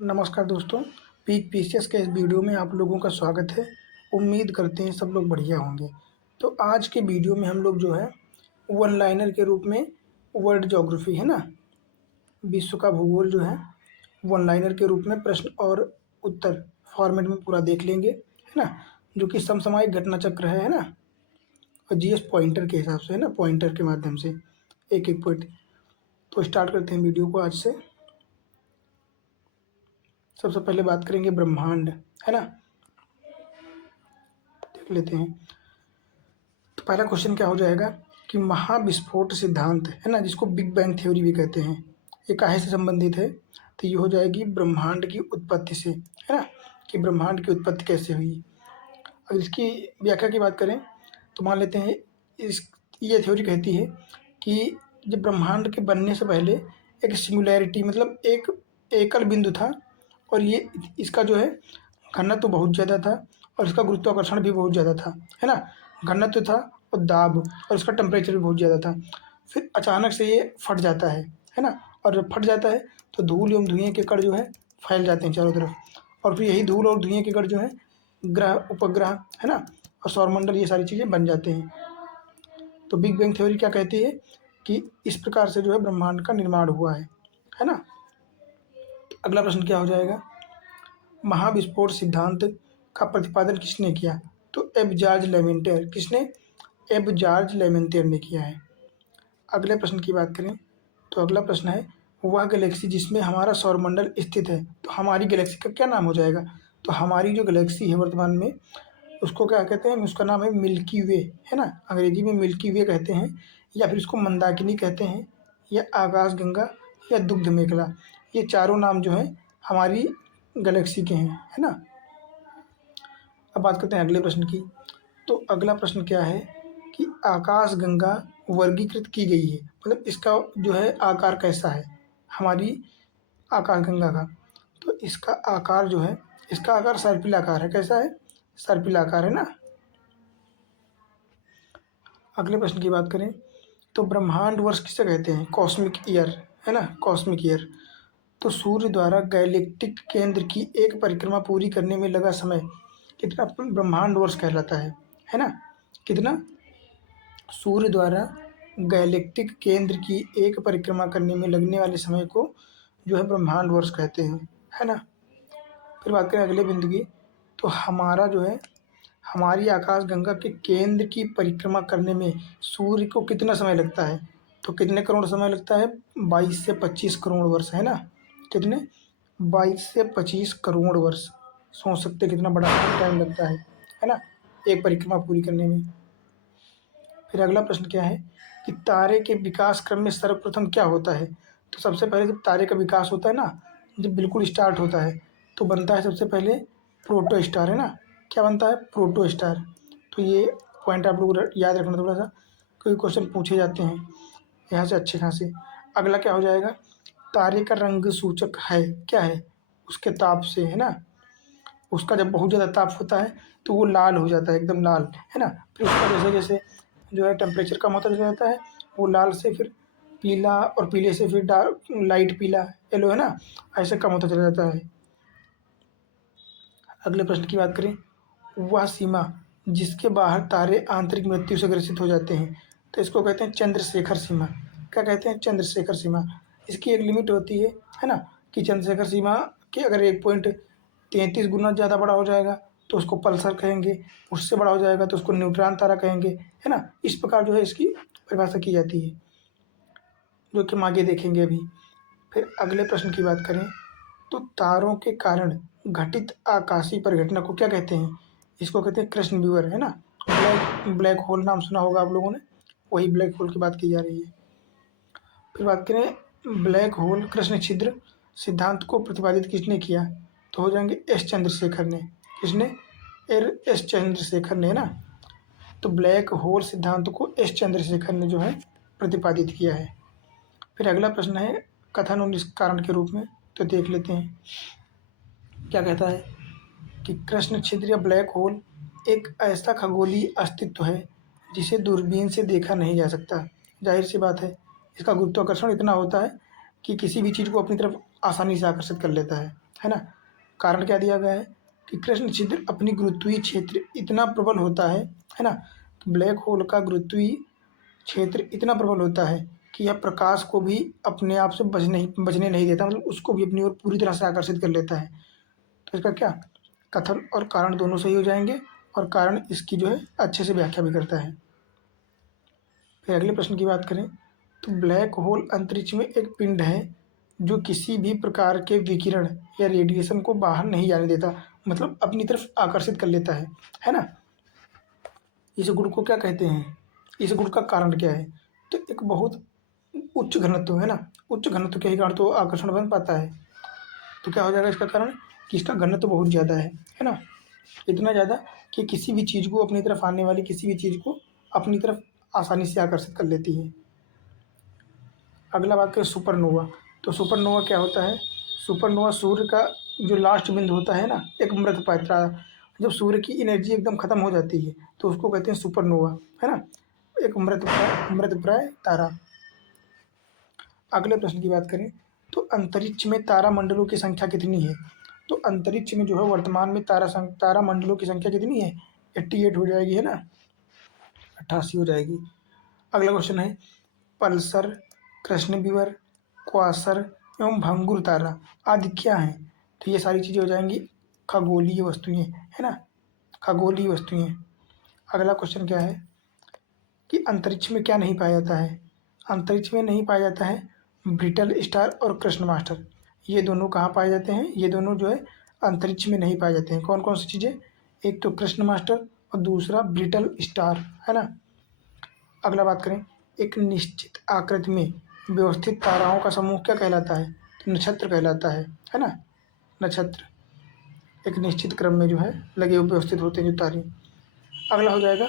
नमस्कार दोस्तों, peak PCS के इस वीडियो में आप लोगों का स्वागत है। उम्मीद करते हैं सब लोग बढ़िया होंगे। तो आज के वीडियो में हम लोग जो है वन लाइनर के रूप में वर्ल्ड ज्योग्राफी है ना, विश्व का भूगोल जो है वन लाइनर के रूप में प्रश्न और उत्तर फॉर्मेट में पूरा देख लेंगे, है ना, जो कि समसामयिक घटना चक्र है ना, और जीएस पॉइंटर के हिसाब से है ना, पॉइंटर के माध्यम से एक एक पॉइंट। तो स्टार्ट करते हैं वीडियो को आज से। सबसे पहले बात करेंगे ब्रह्मांड, है ना, देख लेते हैं। तो पहला क्वेश्चन क्या हो जाएगा कि महाविस्फोट सिद्धांत है ना, जिसको बिग बैंग थ्योरी भी कहते हैं, ये काहे से संबंधित है? तो ये हो जाएगी ब्रह्मांड की उत्पत्ति से, है ना, कि ब्रह्मांड की उत्पत्ति कैसे हुई। अगर इसकी व्याख्या की बात करें तो मान लेते हैं इस ये थ्योरी कहती है कि जब ब्रह्मांड के बनने से पहले एक सिंगुलैरिटी मतलब एक एकल बिंदु था, और ये इसका जो है घनत्व बहुत ज़्यादा था और इसका गुरुत्वाकर्षण भी बहुत ज़्यादा था, है ना, घनत्व था और दाब, और इसका टेम्परेचर भी बहुत ज़्यादा था। फिर अचानक से ये फट जाता है ना, और जब फट जाता है तो धूल एवं धुएँ के कण जो है फैल जाते हैं चारों तरफ, और फिर यही धूल और धुएँ के कण जो है ग्रह, उपग्रह, है ना, और सौरमंडल, ये सारी चीज़ें बन जाते हैं। तो बिग बैंग थ्योरी क्या कहती है कि इस प्रकार से जो है ब्रह्मांड का निर्माण हुआ है ना। अगला प्रश्न क्या हो जाएगा, महाविस्फोट सिद्धांत का प्रतिपादन किसने किया? तो एब्जार्ज लेमेंटियर, किसने? एब्जार्ज लेमेंटियर ने किया है। अगले प्रश्न की बात करें तो अगला प्रश्न है, वह गैलेक्सी जिसमें हमारा सौरमंडल स्थित है, तो हमारी गैलेक्सी का क्या नाम हो जाएगा? तो हमारी जो गैलेक्सी है वर्तमान में, उसको क्या कहते हैं? उसका नाम है मिल्की वे, है ना, अंग्रेजी में मिल्की वे कहते हैं, या फिर इसको मंदाकिनी कहते हैं, या आकाशगंगा, या दुग्ध मेखला। ये चारों नाम जो हैं हमारी गैलेक्सी के हैं, है ना। अब बात करते हैं अगले प्रश्न की। तो अगला प्रश्न क्या है कि आकाशगंगा वर्गीकृत की गई है, मतलब इसका जो है आकार कैसा है हमारी आकाशगंगा का? तो इसका आकार जो है, इसका आकार सर्पिल आकार है। कैसा है? सर्पिल आकार, है ना। अगले प्रश्न की बात करें तो ब्रह्मांड वर्ष किसे कहते हैं? कॉस्मिक ईयर, है ना, कॉस्मिक ईयर। तो सूर्य द्वारा गैलेक्टिक केंद्र की एक परिक्रमा पूरी करने में लगा समय कितना ब्रह्मांड वर्ष कहलाता है ना। कितना? सूर्य द्वारा गैलेक्टिक केंद्र की एक परिक्रमा करने में लगने वाले समय को जो है ब्रह्मांड वर्ष कहते हैं, है ना। फिर बात करें अगले बिंदु की, तो हमारा जो है हमारी आकाशगंगा के केंद्र की परिक्रमा करने में सूर्य को कितना समय लगता है? तो कितने करोड़ समय लगता है? 22 से 25 करोड़ वर्ष, है ना। कितने? 22 से 25 करोड़ वर्ष। सोच सकते कितना बड़ा टाइम लगता है ना, एक परिक्रमा पूरी करने में। फिर अगला प्रश्न क्या है कि तारे के विकास क्रम में सर्वप्रथम क्या होता है? तो सबसे पहले जब तारे का विकास होता है ना, जब बिल्कुल स्टार्ट होता है, तो बनता है सबसे पहले प्रोटो स्टार, है ना। क्या बनता है? Proto star. तो ये पॉइंट आप लोग याद रखना थोड़ा सा, कोई क्वेश्चन पूछे जाते हैं यहाँ से अच्छे खासे। अगला क्या हो जाएगा, तारे का रंग सूचक है, क्या है? उसके ताप से, है ना। उसका जब बहुत ज़्यादा ताप होता है तो वो लाल हो जाता है, एकदम लाल, है ना। फिर उसका जैसे जैसे जो है टेम्परेचर कम होता चला जाता है, वो लाल से फिर पीला, और पीले से फिर डार्क लाइट पीला, येलो, है ना, ऐसे कम होता चला जाता है। अगले प्रश्न की बात करें, वह सीमा जिसके बाहर तारे आंतरिक मृत्यु से ग्रसित हो जाते हैं, तो इसको कहते हैं चंद्रशेखर सीमा। क्या कहते हैं? चंद्रशेखर सीमा। इसकी एक लिमिट होती है ना, कि चंद्रशेखर सीमा के अगर 1.33 गुना ज़्यादा बड़ा हो जाएगा तो उसको पल्सर कहेंगे, उससे बड़ा हो जाएगा तो उसको न्यूट्रॉन तारा कहेंगे, है ना। इस प्रकार जो है इसकी परिभाषा की जाती है, जो कि हम आगे देखेंगे अभी। फिर अगले प्रश्न की बात करें तो तारों के कारण घटित आकाशीय परिघटना को क्या कहते हैं? इसको कहते हैं कृष्ण विवर, है ना। ब्लैक ब्लैक होल नाम सुना होगा आप लोगों ने, वही ब्लैक होल की बात की जा रही है। फिर बात करें ब्लैक होल कृष्ण छिद्र सिद्धांत को प्रतिपादित किसने किया? तो हो जाएंगे एस चंद्रशेखर ने। किसने? एस चंद्रशेखर ने, है ना। तो ब्लैक होल सिद्धांत को एस चंद्रशेखर ने जो है प्रतिपादित किया है। फिर अगला प्रश्न है कथन और निष्करण के रूप में, तो देख लेते हैं क्या कहता है कि कृष्ण छिद्र या ब्लैक होल एक ऐसा खगोलीय अस्तित्व है जिसे दूरबीन से देखा नहीं जा सकता। जाहिर सी बात है, इसका गुरुत्वाकर्षण इतना होता है कि किसी भी चीज़ को अपनी तरफ आसानी से आकर्षित कर लेता है ना। कारण क्या दिया गया है कि कृष्ण छिद्र अपनी गुरुत्वीय क्षेत्र इतना प्रबल होता है ना। ब्लैक होल का गुरुत्वीय क्षेत्र इतना प्रबल होता है कि यह प्रकाश को भी अपने आप से बचने नहीं देता, मतलब उसको भी अपनी ओर पूरी तरह से आकर्षित कर लेता है। तो इसका क्या कथन और कारण दोनों सही हो जाएंगे, और कारण इसकी जो है अच्छे से व्याख्या भी करता है। फिर अगले प्रश्न की बात करें तो ब्लैक होल अंतरिक्ष में एक पिंड है जो किसी भी प्रकार के विकिरण या रेडिएशन को बाहर नहीं जाने देता, मतलब अपनी तरफ आकर्षित कर लेता है ना। इस गुण को क्या कहते हैं, इस गुण का कारण क्या है, तो एक बहुत उच्च घनत्व है ना, उच्च घनत्व के ही कारण तो आकर्षण बन पाता है। तो क्या हो जाएगा इसका कारण कि इसका घनत्व बहुत ज़्यादा है ना, इतना ज़्यादा कि किसी भी चीज़ को, अपनी तरफ आने वाली किसी भी चीज़ को अपनी तरफ आसानी से आकर्षित कर लेती है। अगला बात करें सुपरनोवा। तो सुपरनोवा क्या होता है, सुपरनोवा सूर्य का जो लास्ट बिंदु होता है ना, एक मृतप्राय तारा, जब सूर्य की एनर्जी एकदम खत्म हो जाती है तो उसको कहते हैं सुपरनोवा, है ना, एक मृतप्राय तारा। अगले प्रश्न की बात करें तो अंतरिक्ष में तारामंडलों की संख्या कितनी है। तो अंतरिक्ष में जो है वर्तमान में तारामंडलों की संख्या कितनी है, 88 हो जाएगी, है ना, 88 हो जाएगी। अगला क्वेश्चन है पल्सर, कृष्णविवर, क्वासर एवं भंगुर तारा आदि क्या हैं। तो ये सारी चीज़ें हो जाएंगी खगोलीय वस्तुएं, है ना, खगोलीय वस्तुएं। अगला क्वेश्चन क्या है कि अंतरिक्ष में क्या नहीं पाया जाता है। अंतरिक्ष में नहीं पाया जाता है ब्रिटल स्टार और कृष्ण मास्टर, ये दोनों कहाँ पाए जाते हैं, ये दोनों जो है अंतरिक्ष में नहीं पाए जाते हैं। कौन कौन सी चीज़ें, एक तो कृष्ण मास्टर और दूसरा ब्रिटल स्टार, है ना। अगला बात करें एक निश्चित आकृति में व्यवस्थित ताराओं का समूह क्या कहलाता है, तो नक्षत्र कहलाता है ना, नक्षत्र एक निश्चित क्रम में जो है लगे हुए व्यवस्थित होते हैं जो तारे। अगला हो जाएगा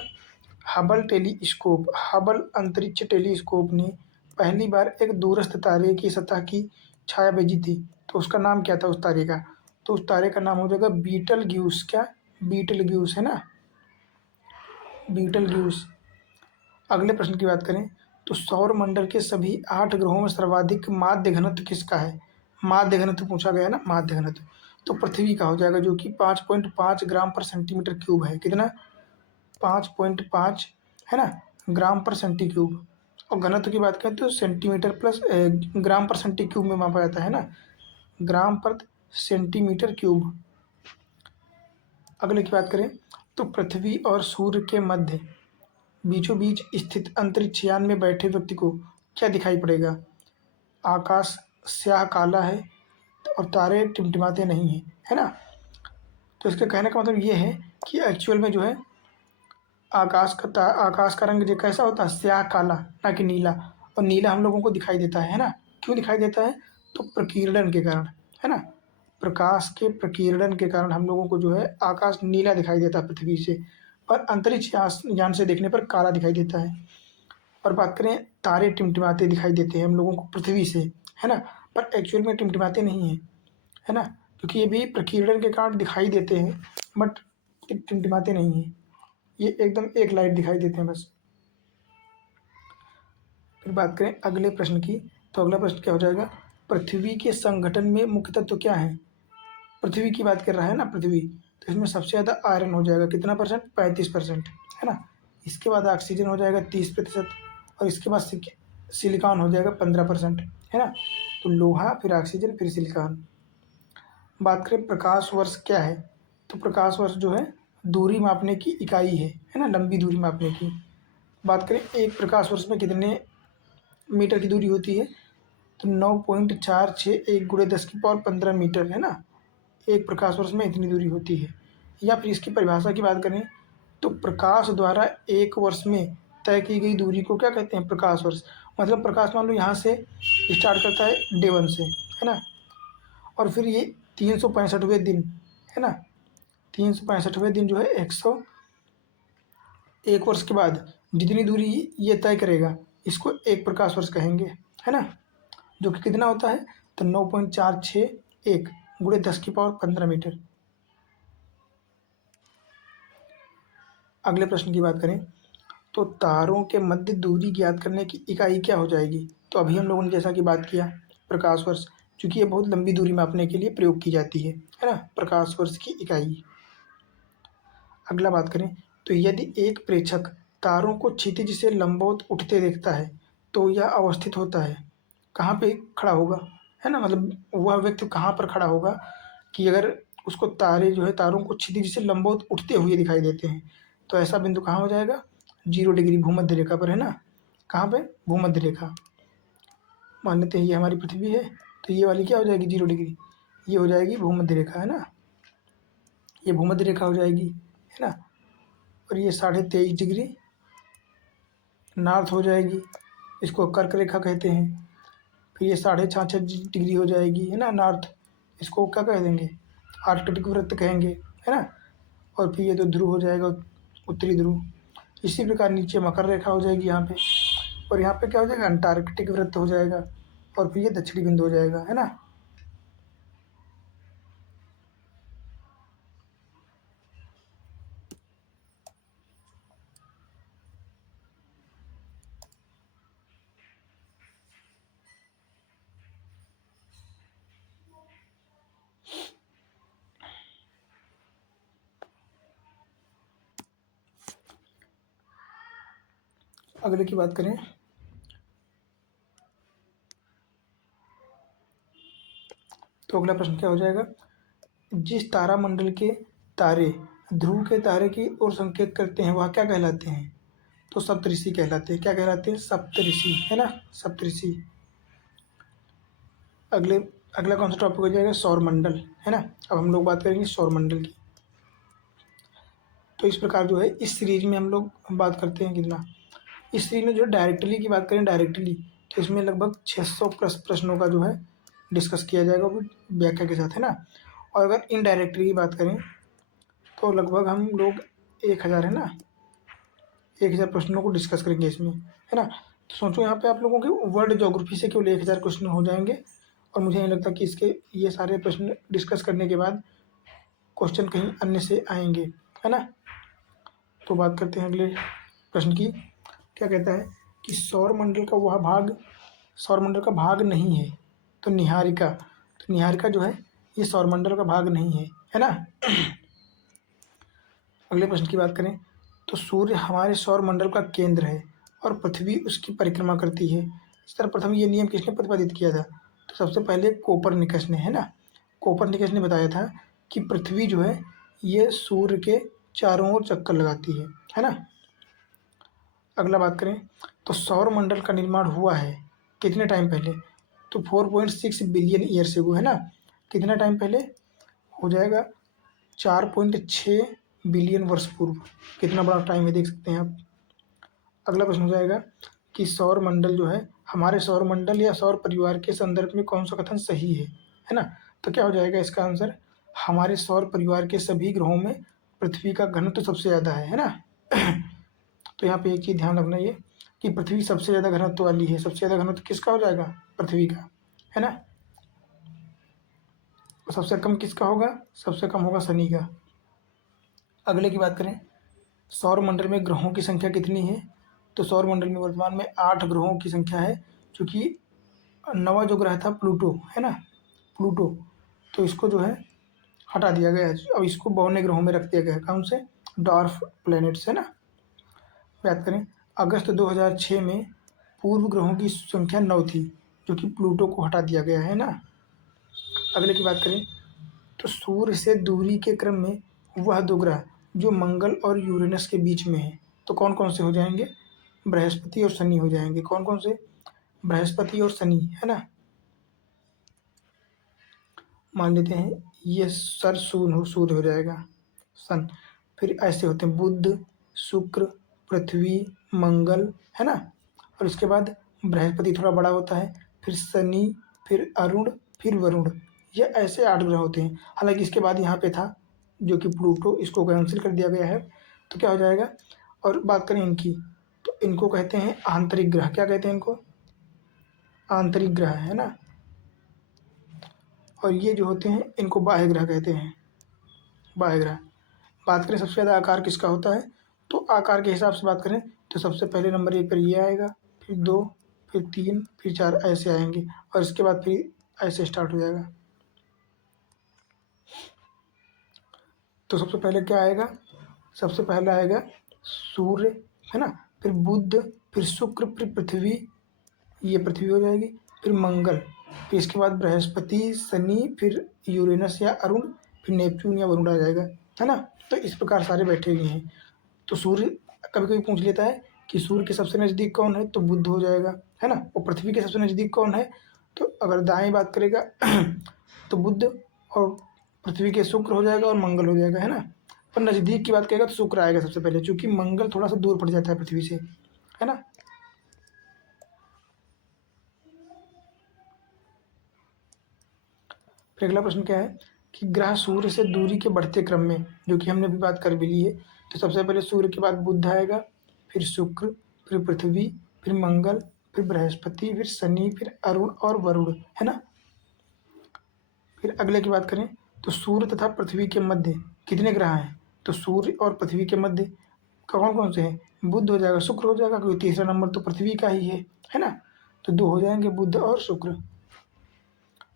हबल टेलीस्कोप। हबल अंतरिक्ष टेलीस्कोप ने पहली बार एक दूरस्थ तारे की सतह की छाया भेजी थी, तो उसका नाम क्या था उस तारे का, तो उस तारे का नाम हो जाएगा बीटल ग्यूस, क्या बीटल ग्यूस, है ना, बीटल ग्यूस। अगले प्रश्न की बात करें तो सौर मंडल के सभी 8 ग्रहों में सर्वाधिक माध्य घनत्व किसका है। माध्य घनत्व पूछा गया ना, माध्य घनत्व तो पृथ्वी का हो जाएगा जो कि 5.5 ग्राम पर सेंटीमीटर क्यूब है। कितना, 5.5, है ना, ग्राम पर सेंटी क्यूब। और घनत्व की बात करें तो सेंटीमीटर प्लस ग्राम पर सेंटी क्यूब में मापा जाता है ना, ग्राम पर सेंटीमीटर क्यूब। अगले की बात करें तो पृथ्वी और सूर्य के मध्य बीचों बीच स्थित अंतरिक्ष यान में बैठे व्यक्ति को क्या दिखाई पड़ेगा। आकाश स्याह काला है और तारे टिमटिमाते नहीं हैं, है ना। तो इसके कहने का मतलब ये है कि एक्चुअल में जो है आकाश का रंग जो कैसा होता है, स्याह काला, ना कि नीला। और नीला हम लोगों को दिखाई देता है ना, क्यों दिखाई देता है, तो प्रकीर्णन के कारण, है ना, प्रकाश के प्रकीर्णन के कारण हम लोगों को जो है आकाश नीला दिखाई देता है पृथ्वी से, और अंतरिक्ष यान से देखने पर काला दिखाई देता है। और बात करें तारे टिमटिमाते दिखाई देते हैं हम लोगों को पृथ्वी से, है ना, पर एक्चुअल में टिमटिमाते नहीं हैं, है ना, क्योंकि ये भी प्रकीर्णन के कारण दिखाई देते हैं बट टिमटिमाते नहीं हैं, ये एकदम एक लाइट दिखाई देते हैं बस। फिर बात करें अगले प्रश्न की, तो अगला प्रश्न क्या हो जाएगा, पृथ्वी के संगठन में मुख्य तत्व क्या है। पृथ्वी की बात कर रहा है ना, पृथ्वी, तो इसमें सबसे ज़्यादा आयरन हो जाएगा, कितना परसेंट, 35%, है ना। इसके बाद ऑक्सीजन हो जाएगा 30%, और इसके बाद सिलिकॉन हो जाएगा 15%, है ना। तो लोहा, फिर ऑक्सीजन, फिर सिलिकॉन। बात करें प्रकाश वर्ष क्या है, तो प्रकाश वर्ष जो है दूरी मापने की इकाई है ना, लंबी दूरी मापने की। बात करें एक प्रकाश वर्ष में कितने मीटर की दूरी होती है, तो 9.461 गुणे 10 की पावर 15 मीटर, है ना, एक प्रकाश वर्ष में इतनी दूरी होती है। या फिर इसकी परिभाषा की बात करें तो प्रकाश द्वारा एक वर्ष में तय की गई दूरी को क्या कहते हैं, प्रकाश वर्ष। मतलब प्रकाश मान लो यहाँ से स्टार्ट करता है डे 1 से, है ना, और फिर ये 365वें दिन, है ना, 365वें दिन जो है 101 वर्ष के बाद जितनी दूरी ये तय करेगा इसको एक प्रकाश वर्ष कहेंगे, है ना, जो कि कितना होता है, तो 9.461 गुणे 10 की पावर 15 मीटर। अगले प्रश्न की बात करें तो तारों के मध्य दूरी ज्ञात करने की इकाई क्या हो जाएगी। तो अभी हम लोगों ने जैसा कि बात किया प्रकाश वर्ष, क्योंकि ये बहुत लंबी दूरी मापने के लिए प्रयोग की जाती है ना, प्रकाश वर्ष की इकाई। अगला बात करें तो यदि एक प्रेक्षक तारों को क्षितिज से लंबवत उठते देखता है तो यह अवस्थित होता है कहाँ पे खड़ा होगा, है ना, मतलब वह व्यक्ति कहाँ पर खड़ा होगा कि अगर उसको तारे जो है तारों को क्षितिज से लंबवत उठते हुए दिखाई देते हैं तो ऐसा बिंदु कहाँ हो जाएगा, 0 डिग्री भूमध्य रेखा पर, है ना। कहाँ पे, भूमध्य रेखा। मान लेते हैं ये हमारी पृथ्वी है तो ये वाली क्या हो जाएगी, 0 डिग्री, ये हो जाएगी भूमध्य रेखा, है ना, ये भूमध्य रेखा हो जाएगी, है ना। और ये 23.5 डिग्री नॉर्थ हो जाएगी, इसको कर्क रेखा कहते हैं। फिर ये 66.5 डिग्री हो जाएगी, है ना, नॉर्थ, इसको क्या कह देंगे, आर्कटिक वृत्त कहेंगे, है ना। और फिर ये तो ध्रुव हो जाएगा, उत्तरी ध्रुव। इसी प्रकार नीचे मकर रेखा हो जाएगी यहाँ पे, और यहाँ पे क्या हो जाएगा, अंटार्कटिक वृत्त हो जाएगा, और फिर ये दक्षिणी बिंदु हो जाएगा, है ना। अगले की बात करें तो अगला प्रश्न क्या हो जाएगा, जिस तारामंडल के तारे ध्रुव के तारे की ओर संकेत करते हैं वह क्या कहलाते हैं, तो सप्तऋषि कहलाते हैं। क्या कहलाते हैं, सप्तऋषि, है ना, सप्तऋषि। अगले अगला कौन सा टॉपिक हो जाएगा, सौरमंडल, है ना। अब हम लोग बात करेंगे सौरमंडल की। तो इस प्रकार जो है इस सीरीज में हम लोग बात करते हैं कितना, इस सीरीज में जो डायरेक्टली की बात करें डायरेक्टली तो इसमें लगभग 600 प्रश्नों का जो है डिस्कस किया जाएगा वो व्याख्या के साथ, है ना। और अगर इनडायरेक्टली की बात करें तो लगभग हम लोग 1000, है ना, 1000 प्रश्नों को डिस्कस करेंगे इसमें, है ना। तो सोचो यहाँ पे आप लोगों के वर्ल्ड ज्योग्राफी से केवल 1000 क्वेश्चन हो जाएंगे, और मुझे नहीं लगता कि इसके ये सारे प्रश्न डिस्कस करने के बाद क्वेश्चन कहीं अन्य से आएंगे, है ना। तो बात करते हैं अगले प्रश्न की। क्या कहता है कि सौरमंडल का वह भाग सौरमंडल का भाग नहीं है, तो निहारिका जो है ये सौरमंडल का भाग नहीं है ना। अगले प्रश्न की बात करें तो सूर्य हमारे सौरमंडल का केंद्र है और पृथ्वी उसकी परिक्रमा करती है। इस तरह प्रथम ये नियम किसने प्रतिपादित किया था, तो सबसे पहले कोपरनिकस ने, है ना। कोपरनिकस ने बताया था कि पृथ्वी जो है ये सूर्य के चारों ओर चक्कर लगाती है ना। अगला बात करें तो सौरमंडल का निर्माण हुआ है कितने टाइम पहले, तो 4.6 बिलियन ईयर से है ना। कितना टाइम पहले हो जाएगा, 4.6 बिलियन वर्ष पूर्व। कितना बड़ा टाइम है देख सकते हैं आप। अगला प्रश्न हो जाएगा कि सौरमंडल जो है हमारे सौरमंडल या सौर परिवार के संदर्भ में कौन सा कथन सही है ना। तो क्या हो जाएगा इसका आंसर, हमारे सौर परिवार के सभी ग्रहों में पृथ्वी का घनत्व सबसे ज़्यादा है ना। तो यहाँ पे एक चीज़ ध्यान रखना ये कि पृथ्वी सबसे ज़्यादा घनत्व वाली है, सबसे ज़्यादा घनत्व किसका हो जाएगा, पृथ्वी का, है ना। सबसे कम किसका होगा, सबसे कम होगा शनि का। अगले की बात करें सौरमंडल में ग्रहों की संख्या कितनी है, तो सौरमंडल में वर्तमान में 8 ग्रहों की संख्या है, क्योंकि 9वां जो ग्रह था प्लूटो, है ना, प्लूटो, तो इसको जो है हटा दिया गया है। अब इसको 52 ग्रहों में रख दिया गया है, कौन से, डॉर्फ प्लैनेट्स, है ना। बात करें अगस्त 2006 में पूर्व ग्रहों की संख्या 9 थी, जो कि प्लूटो को हटा दिया गया है ना। अगले की बात करें तो सूर्य से दूरी के क्रम में वह 2 ग्रह जो मंगल और यूरेनस के बीच में है, तो कौन कौन से हो जाएंगे, बृहस्पति और शनि हो जाएंगे। कौन कौन से, बृहस्पति और शनि, है ना। मान लेते हैं ये सूर्य हो जाएगा, सन। फिर ऐसे होते हैं बुध, शुक्र, पृथ्वी, मंगल, है ना। और इसके बाद बृहस्पति थोड़ा बड़ा होता है, फिर शनि, फिर अरुण, फिर वरुण। ये ऐसे 8 ग्रह होते हैं। हालांकि इसके बाद यहाँ पे था जो कि प्लूटो, इसको कैंसिल कर दिया गया है। तो क्या हो जाएगा, और बात करें इनकी तो इनको कहते हैं आंतरिक ग्रह। क्या कहते हैं इनको, आंतरिक ग्रह, है ना। और ये जो होते हैं इनको बाह्य ग्रह कहते हैं, बाह्य ग्रह। बात करें सबसे ज़्यादा आकार किसका होता है, तो आकार के हिसाब से बात करें तो सबसे पहले नंबर 1 पर ये आएगा, फिर 2, फिर 3, फिर 4 ऐसे आएंगे, और इसके बाद फिर ऐसे स्टार्ट हो जाएगा। तो सबसे पहले क्या आएगा, सबसे पहले आएगा सूर्य, है ना, फिर बुध, फिर शुक्र, फिर पृथ्वी, ये पृथ्वी हो जाएगी, फिर मंगल, फिर इसके बाद बृहस्पति, शनि, फिर यूरेनस या अरुण, फिर नेपच्यून या वरुण आ जाएगा, है ना। तो इस प्रकार सारे बैठे हुए हैं। तो सूर्य कभी कभी पूछ लेता है कि सूर्य के सबसे नज़दीक कौन है, तो बुध हो जाएगा, है ना। और पृथ्वी के सबसे नज़दीक कौन है, तो अगर दाएं बात करेगा तो बुध, और पृथ्वी के शुक्र हो जाएगा और मंगल हो जाएगा, है ना। पर नज़दीक की बात करेगा तो शुक्र आएगा सबसे पहले, क्योंकि मंगल थोड़ा सा दूर पड़ जाता है पृथ्वी से, है ना। फिर अगला प्रश्न क्या है कि ग्रह सूर्य से दूरी के बढ़ते क्रम में, जो कि हमने अभी बात कर भी ली है। तो सबसे पहले सूर्य के बाद बुध आएगा, फिर शुक्र, फिर पृथ्वी, फिर मंगल, फिर बृहस्पति, फिर शनि, फिर अरुण और वरुण, है ना। फिर अगले की बात करें तो सूर्य तथा पृथ्वी के मध्य कितने ग्रह हैं, तो सूर्य और पृथ्वी के मध्य कौन कौन से हैं, बुध हो जाएगा, शुक्र हो जाएगा, क्योंकि तीसरा नंबर तो पृथ्वी का ही है ना। तो दो हो जाएंगे, बुध और शुक्र।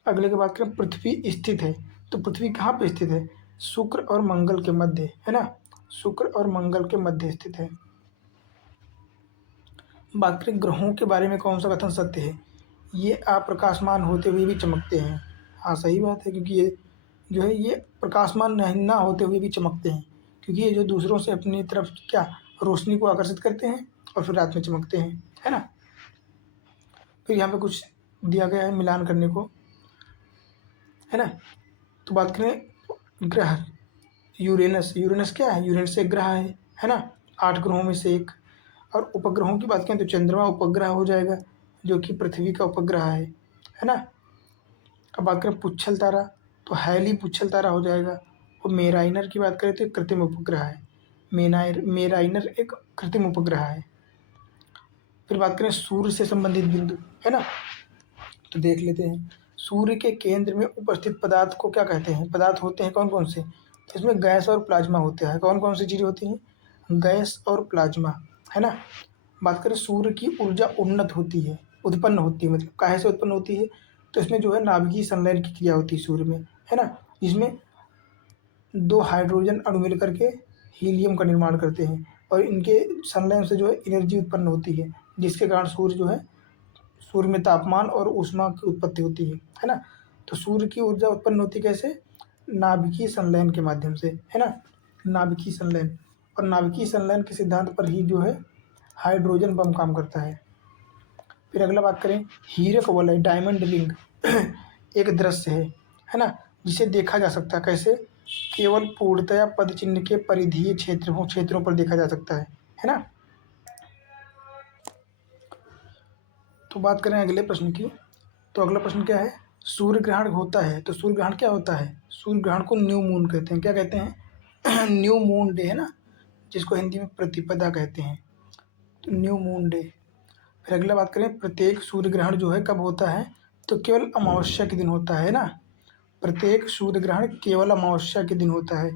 अगले की बात करें पृथ्वी स्थित है, तो पृथ्वी कहाँ पे स्थित है, शुक्र और मंगल के मध्य, है ना, शुक्र और मंगल के मध्य स्थित है। बात करें ग्रहों के बारे में कौन सा कथन सत्य है, ये अप्रकाशमान होते हुए भी चमकते हैं। हाँ सही बात है, क्योंकि ये जो है ये प्रकाशमान नहीं ना होते हुए भी चमकते हैं, क्योंकि ये जो दूसरों से अपनी तरफ क्या रोशनी को आकर्षित करते हैं और फिर रात में चमकते हैं, है ना। फिर यहाँ पे कुछ दिया गया है मिलान करने को, है ना। तो बात करें ग्रह, यूरेनस, यूरेनस क्या है, यूरेनस एक ग्रह है ना, 8 ग्रहों में से एक। और उपग्रहों की बात करें तो चंद्रमा उपग्रह हो जाएगा, जो कि पृथ्वी का उपग्रह है ना। अब बात करें पुच्छल तारा, तो हैली पुच्छल तारा हो जाएगा। और मेराइनर की बात करें तो एक कृत्रिम उपग्रह है, मेराइनर एक कृत्रिम उपग्रह है। फिर बात करें सूर्य से संबंधित बिंदु, है ना, तो देख लेते हैं। सूर्य के केंद्र में उपस्थित पदार्थ को क्या कहते हैं, पदार्थ होते हैं कौन कौन से, इसमें गैस और प्लाज्मा होता है। कौन कौन सी चीज़ें होती हैं, गैस और प्लाज्मा, है ना। बात करें सूर्य की ऊर्जा उन्नत होती है, उत्पन्न होती है, मतलब काहे से उत्पन्न होती है, तो इसमें जो है नाभिकीय संलयन की क्रिया होती है सूर्य में, है ना, जिसमें 2 हाइड्रोजन अणु मिल करके हीलियम का निर्माण करते हैं, और इनके संलयन से जो है एनर्जी उत्पन्न होती है, जिसके कारण सूर्य जो है, सूर्य में तापमान और ऊष्मा की उत्पत्ति होती है ना। तो सूर्य की ऊर्जा उत्पन्न होती कैसे, नाभिकीय संलयन के माध्यम से, है ना, नाभिकीय संलयन। और नाभिकीय संलयन के सिद्धांत पर ही जो है हाइड्रोजन बम काम करता है। फिर अगला बात करें हीरक वलय, डायमंड रिंग एक दृश्य है ना, जिसे देखा जा सकता है कैसे, केवल पूर्णतया पद चिन्ह के परिधीय क्षेत्रों पर देखा जा सकता है ना। तो बात करें अगले प्रश्न की, तो अगला प्रश्न क्या है, सूर्य ग्रहण होता है, तो सूर्य ग्रहण क्या होता है, सूर्य ग्रहण को न्यू मून कहते हैं, क्या कहते हैं न्यू मून डे, है ना, जिसको हिंदी में प्रतिपदा कहते हैं, तो न्यू मून डे। फिर अगला बात करें प्रत्येक सूर्य ग्रहण जो है कब होता है, तो केवल अमावस्या के दिन होता है ना, प्रत्येक सूर्य ग्रहण केवल अमावस्या के दिन होता है।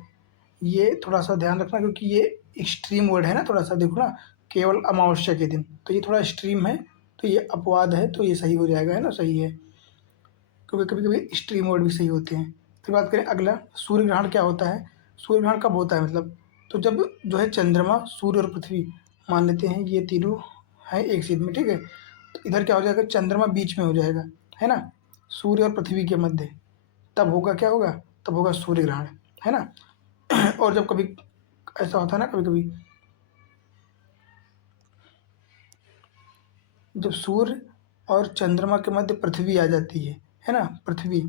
ये थोड़ा सा ध्यान रखना, क्योंकि ये एक्सट्रीम वर्ड है ना, थोड़ा सा देखो ना, केवल अमावस्या के दिन, तो ये थोड़ा एक्सट्रीम है, तो ये अपवाद है, तो ये सही हो जाएगा, है ना, सही है, क्योंकि कभी कभी एक्सट्रीम वर्ड भी सही होते हैं। फिर बात करें अगला, सूर्य ग्रहण क्या होता है, सूर्य ग्रहण कब होता है, मतलब तो जब जो है चंद्रमा, सूर्य और पृथ्वी मान लेते हैं ये तीनों हैं एक सीध में, ठीक है, तो इधर क्या हो जाएगा, चंद्रमा बीच में हो जाएगा, है ना, सूर्य और पृथ्वी के मध्य, तब होगा क्या होगा, तब होगा सूर्य ग्रहण, है ना। और जब कभी ऐसा होता है ना, कभी कभी जब सूर्य और चंद्रमा के मध्य पृथ्वी आ जाती है ना, पृथ्वी,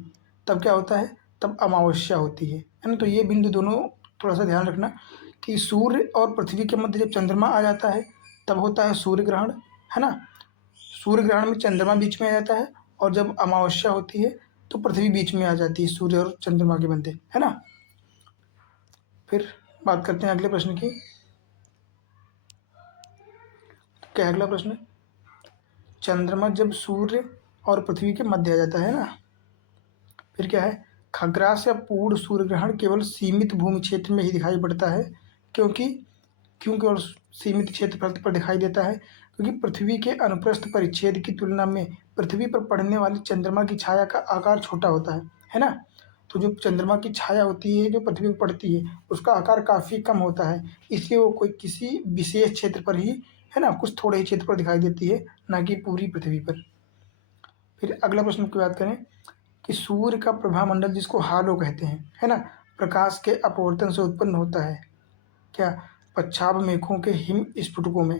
तब क्या होता है, तब अमावस्या होती है ना। तो ये बिंदु दोनों थोड़ा सा ध्यान रखना कि सूर्य और पृथ्वी के मध्य जब चंद्रमा आ जाता है तब होता है सूर्य ग्रहण, है ना। सूर्य ग्रहण में चंद्रमा बीच में आ जाता है, और जब अमावस्या होती है तो पृथ्वी बीच में आ जाती है सूर्य और चंद्रमा के मध्य, है ना। फिर बात करते हैं अगले प्रश्न की, क्या है अगला प्रश्न, चंद्रमा जब सूर्य और पृथ्वी के मध्य आ जाता है ना, फिर क्या है, खग्रास या पूर्ण सूर्य ग्रहण केवल सीमित भूमि क्षेत्र में ही दिखाई पड़ता है, क्योंकि क्यों केवल सीमित क्षेत्र पर दिखाई देता है, क्योंकि पृथ्वी के अनुप्रस्थ परिच्छेद की तुलना में पृथ्वी पर पड़ने वाली चंद्रमा की छाया का आकार छोटा होता है ना। तो जो चंद्रमा की छाया होती है जो पृथ्वी पर पड़ती है उसका आकार काफ़ी कम होता है, इसलिए वो कोई किसी विशेष क्षेत्र पर ही, है ना, कुछ थोड़े ही क्षेत्र पर दिखाई देती है, ना कि पूरी पृथ्वी पर। फिर अगला प्रश्न की बात करें कि सूर्य का प्रभामंडल जिसको हालो कहते हैं, है ना, प्रकाश के अपवर्तन से उत्पन्न होता है क्या? पच्छाभ मेघों के हिम स्फुटकों में,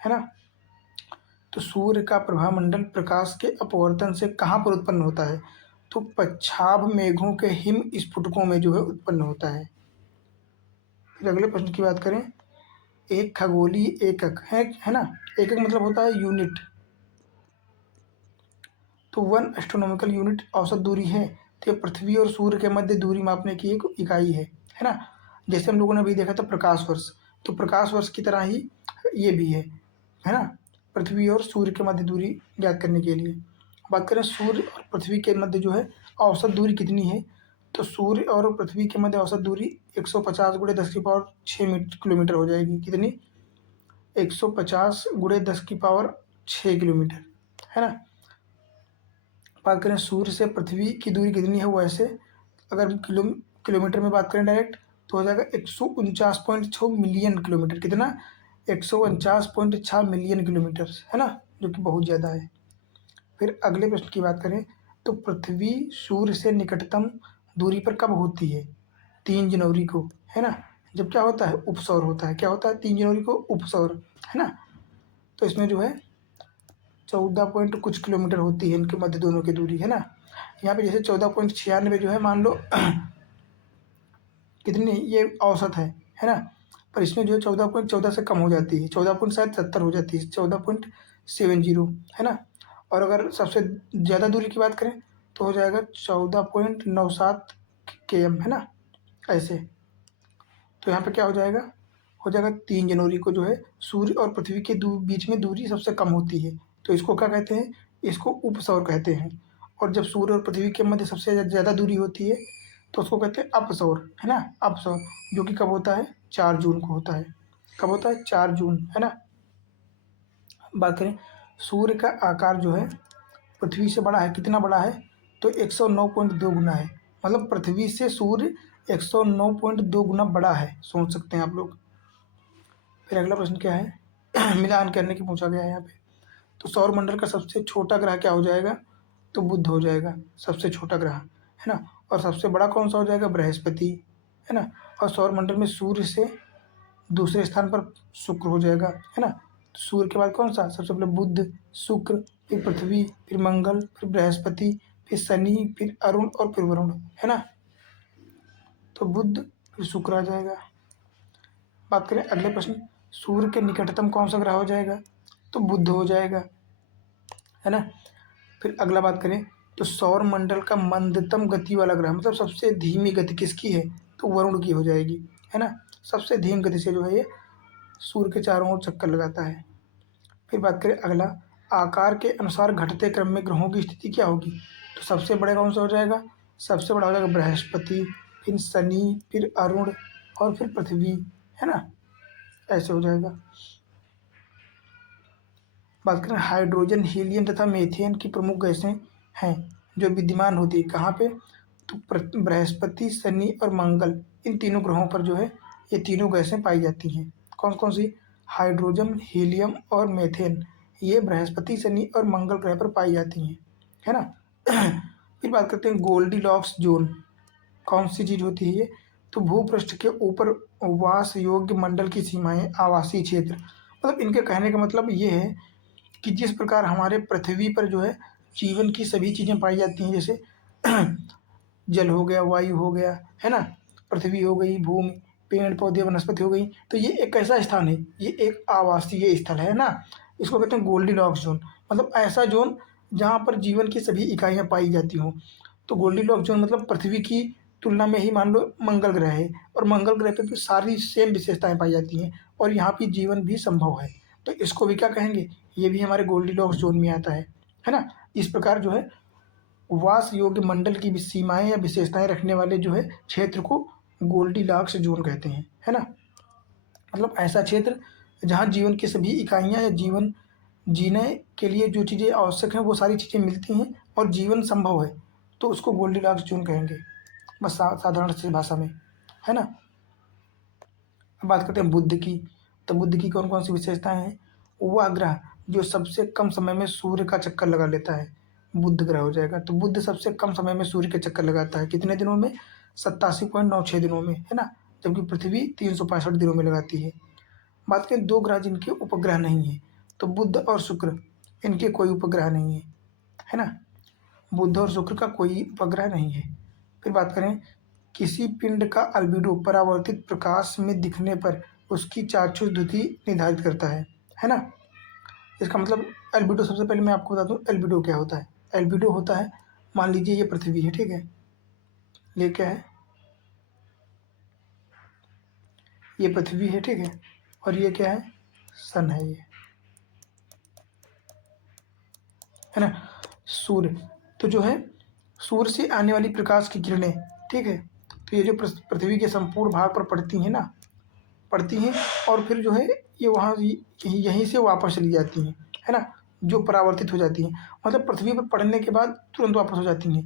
है ना। तो सूर्य का प्रभामंडल प्रकाश के अपवर्तन से कहाँ पर उत्पन्न होता है? तो पच्छाभ मेघों के हिम स्फुटकों में जो है उत्पन्न होता है। फिर अगले प्रश्न की बात करें, एक खगोलीय एकक है ना, एकक मतलब होता है यूनिट। तो 1 एस्ट्रोनॉमिकल यूनिट औसत दूरी है, तो ये पृथ्वी और सूर्य के मध्य दूरी मापने की एक इकाई है ना। जैसे हम लोगों ने अभी देखा था प्रकाश वर्ष, तो प्रकाश वर्ष की तरह ही ये भी है ना, पृथ्वी और सूर्य के मध्य दूरी ज्ञात करने के लिए। बात करें सूर्य और पृथ्वी के मध्य जो है औसत दूरी कितनी है, तो सूर्य और पृथ्वी के मध्य औसत दूरी 150 गुणे 10⁶ किलोमीटर हो जाएगी। कितनी? 150 गुणे 10⁶ किलोमीटर, है ना। बात करें सूर्य से पृथ्वी की दूरी कितनी है, वो ऐसे अगर किलोमीटर में बात करें डायरेक्ट तो हो जाएगा 149.6 मिलियन किलोमीटर। कितना? 149.6 मिलियन किलोमीटर, है ना, जो कि बहुत ज़्यादा है। फिर अगले प्रश्न की बात करें तो पृथ्वी सूर्य से निकटतम दूरी पर कब होती है? 3 जनवरी को, है ना, जब क्या होता है उपसौर होता है। क्या होता है? 3 जनवरी को उपसौर, है ना। तो इसमें जो है 14 पॉइंट कुछ किलोमीटर होती है इनके मध्य दोनों की दूरी, है ना। यहाँ पे जैसे 14.96 जो है मान लो कितनी ये औसत है ना, पर इसमें जो है 14.14 से कम हो जाती है, 14.70 हो जाती है, 14.70, है ना। और अगर सबसे ज़्यादा दूरी की बात करें तो हो जाएगा 14.97 km, है ना, ऐसे। तो यहाँ पे क्या हो जाएगा 3 जनवरी को जो है सूर्य और पृथ्वी के बीच में दूरी सबसे कम होती है, तो इसको क्या कहते हैं? इसको उपसौर कहते हैं। और जब सूर्य और पृथ्वी के मध्य सबसे ज़्यादा दूरी होती है तो उसको कहते हैं अपसौर, है ना, अपसौर, जो कि कब होता है? 4 जून को होता है। कब होता है? 4 जून, है ना। बात करें सूर्य का आकार जो है पृथ्वी से बड़ा है, कितना बड़ा है? तो 109.2 गुना है, मतलब पृथ्वी से सूर्य 109.2 गुना बड़ा है, सोच सकते हैं आप लोग। फिर अगला प्रश्न क्या है मिलान करने की पूछा गया है यहाँ पे। तो सौरमंडल का सबसे छोटा ग्रह क्या हो जाएगा? तो बुध हो जाएगा सबसे छोटा ग्रह, है ना। और सबसे बड़ा कौन सा हो जाएगा? बृहस्पति, है ना। और सौरमंडल में सूर्य से दूसरे स्थान पर शुक्र हो जाएगा, है ना। सूर्य के बाद कौन सा? सबसे पहले बुध, शुक्र, फिर पृथ्वी, फिर मंगल, फिर बृहस्पति, फिर शनि, फिर अरुण और फिर वरुण, है ना। तो बुध फिर शुक्र आ जाएगा। बात करें अगले प्रश्न, सूर्य के निकटतम कौन सा ग्रह हो जाएगा? तो बुध हो जाएगा, है ना। फिर अगला बात करें तो सौर मंडल का मंदतम गति वाला ग्रह, मतलब सबसे धीमी गति किसकी है? तो वरुण की हो जाएगी, है ना। सबसे धीमी गति से जो है ये सूर्य के चारों ओर चक्कर लगाता है। फिर बात करें अगला, आकार के अनुसार घटते क्रम में ग्रहों की स्थिति क्या होगी? तो सबसे बड़ा कौन सा हो जाएगा? सबसे बड़ा हो जाएगा बृहस्पति, फिर शनि, फिर अरुण और फिर पृथ्वी, है ना, ऐसे हो जाएगा। बात करें हाइड्रोजन, हीलियम तथा मीथेन की प्रमुख गैसें हैं जो विद्यमान होती है कहाँ पे? तो बृहस्पति, शनि और मंगल, इन तीनों ग्रहों पर जो है ये तीनों गैसें पाई जाती हैं। कौन कौन सी? हाइड्रोजन, हीलियम और मीथेन, ये बृहस्पति, शनि और मंगल ग्रह पर पाई जाती हैं, है ना। फिर बात करते हैं गोल्डीलॉक्स जोन, कौन सी चीज़ होती है ये? तो भूपृष्ठ के ऊपर वास योग्य मंडल की सीमाएं, आवासीय क्षेत्र, मतलब इनके कहने का मतलब ये है कि जिस प्रकार हमारे पृथ्वी पर जो है जीवन की सभी चीज़ें पाई जाती हैं, जैसे जल हो गया, वायु हो गया, है ना, पृथ्वी हो गई, भूमि, पेड़ पौधे, वनस्पति हो गई, तो ये एक ऐसा स्थान है, ये एक आवासीय स्थल है ना। इसको कहते हैं गोल्डीलॉक्स जोन, मतलब ऐसा जोन जहाँ पर जीवन की सभी इकाइयाँ पाई जाती हों। तो गोल्डीलॉक्स जोन मतलब पृथ्वी की तुलना में ही मान लो मंगल ग्रह है, और मंगल ग्रह पे भी सारी सेम विशेषताएं पाई जाती हैं और यहाँ भी जीवन भी संभव है, तो इसको भी क्या कहेंगे? ये भी हमारे गोल्डीलॉक्स जोन में आता है ना। इस प्रकार जो है वास योग्य मंडल की सीमाएं या विशेषताएं रखने वाले जो है क्षेत्र को गोल्डीलॉक्स जोन कहते हैं, है ना। मतलब ऐसा क्षेत्र जहाँ जीवन की सभी इकाइयाँ या जीवन जीने के लिए जो चीज़ें आवश्यक हैं वो सारी चीज़ें मिलती हैं और जीवन संभव है, तो उसको गोल्डीलॉक्स ज़ोन कहेंगे, बस साधारण सी भाषा में, है ना। अब बात करते हैं बुध की। तो बुध की कौन कौन सी विशेषताएं हैं? वह ग्रह जो सबसे कम समय में सूर्य का चक्कर लगा लेता है, बुध ग्रह हो जाएगा। तो बुध सबसे कम समय में सूर्य के चक्कर लगाता है, कितने दिनों में? 87.96 दिनों में, है ना, जबकि पृथ्वी 365 दिनों में लगाती है। बात करें दो ग्रह जिनके उपग्रह नहीं है, तो बुध और शुक्र, इनके कोई उपग्रह नहीं है ना, बुध और शुक्र का कोई उपग्रह नहीं है। फिर बात करें किसी पिंड का अल्बिडो परावर्तित प्रकाश में दिखने पर उसकी चाक्षुष द्युति निर्धारित करता है ना। इसका मतलब एल्बिडो, सबसे पहले मैं आपको बता दूं एल्बिडो क्या होता है। एल्बिडो होता है, मान लीजिए ये पृथ्वी है, ठीक है, ये क्या है, ये पृथ्वी है, ठीक है, और ये क्या है, सन है, ये है ना, सूर्य। तो जो है सूर्य से आने वाली प्रकाश की किरणें, ठीक है, तो ये जो पृथ्वी के संपूर्ण भाग पर पड़ती हैं ना, पड़ती हैं, और फिर जो है ये वहाँ यहीं से वापस चली जाती हैं, है ना, जो परावर्तित हो जाती हैं, मतलब पृथ्वी पर पड़ने के बाद तुरंत वापस हो जाती हैं,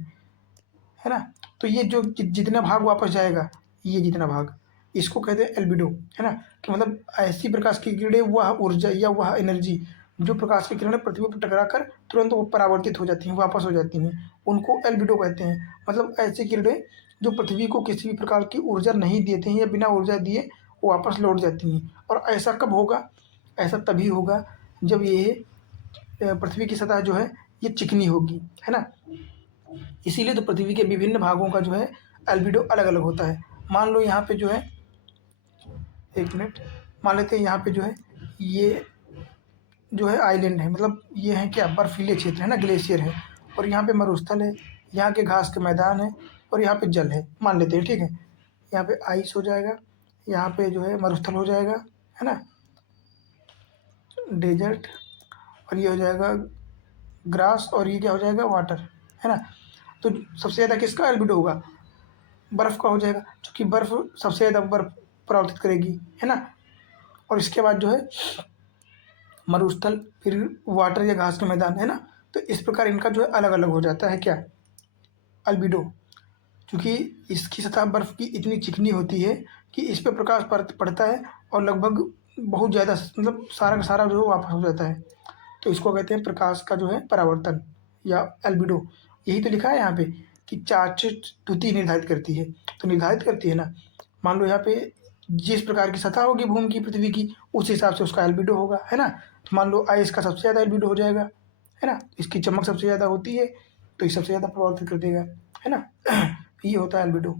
है ना। तो ये जो जितना भाग वापस जाएगा, ये जितना भाग, इसको कहते हैं एल्बिडो, है ना, कि मतलब ऐसी प्रकाश की किरणें, वह ऊर्जा या वह एनर्जी जो प्रकाश की किरणें पृथ्वी पर टकरा कर तुरंत वो परावर्तित हो जाती हैं, वापस हो जाती हैं, उनको एल्बिडो कहते हैं। मतलब ऐसी किरणें जो पृथ्वी को किसी भी प्रकार की ऊर्जा नहीं देते हैं या बिना ऊर्जा दिए वो वापस लौट जाती हैं। और ऐसा कब होगा? ऐसा तभी होगा जब ये पृथ्वी की सतह जो है ये चिकनी होगी, है ना। इसीलिए तो पृथ्वी के विभिन्न भागों का जो है एल्बिडो अलग अलग होता है। मान लो यहाँ पे जो है, एक मिनट, मान लेते हैं यहाँ पे जो है ये जो है आइलैंड है, मतलब ये है क्या, बर्फीले क्षेत्र है ना, ग्लेशियर है, और यहाँ पे मरुस्थल है, यहाँ के घास के मैदान है, और यहाँ पे जल है, मान लेते हैं, ठीक है। यहाँ पे आइस हो जाएगा, यहाँ पे जो है मरुस्थल हो जाएगा, है ना, डेजर्ट, और ये हो जाएगा ग्रास, और ये क्या हो जाएगा, वाटर, है ना। तो सबसे ज़्यादा किसका एल्बिडो होगा? बर्फ़ का हो जाएगा, क्योंकि बर्फ़ सबसे ज़्यादा बर्फ परावर्तित करेगी, है ना। और इसके बाद जो है मरुस्थल, फिर वाटर या घास के मैदान, है ना। तो इस प्रकार इनका जो है अलग अलग हो जाता है क्या, अल्बिडो, क्योंकि इसकी सतह बर्फ़ की इतनी चिकनी होती है कि इस पे प्रकाश पड़ता है और लगभग बहुत ज़्यादा, मतलब सारा का सारा जो है वापस हो जाता है। तो इसको कहते हैं प्रकाश का जो है परावर्तन या एल्बिडो। यही तो लिखा है यहाँ पे कि चाक्षुष द्युति निर्धारित करती है, तो निर्धारित करती है ना। मान लो यहाँ पे जिस प्रकार की सतह होगी भूमि की, पृथ्वी की, उस हिसाब से उसका एल्बिडो होगा, है ना। तो मान लो आइस का सबसे ज़्यादा एल्बिडो हो जाएगा, है ना, इसकी चमक सबसे ज़्यादा होती है, तो ये सबसे ज़्यादा प्रभावित कर देगा, है ना। ये होता है एल्बिडो।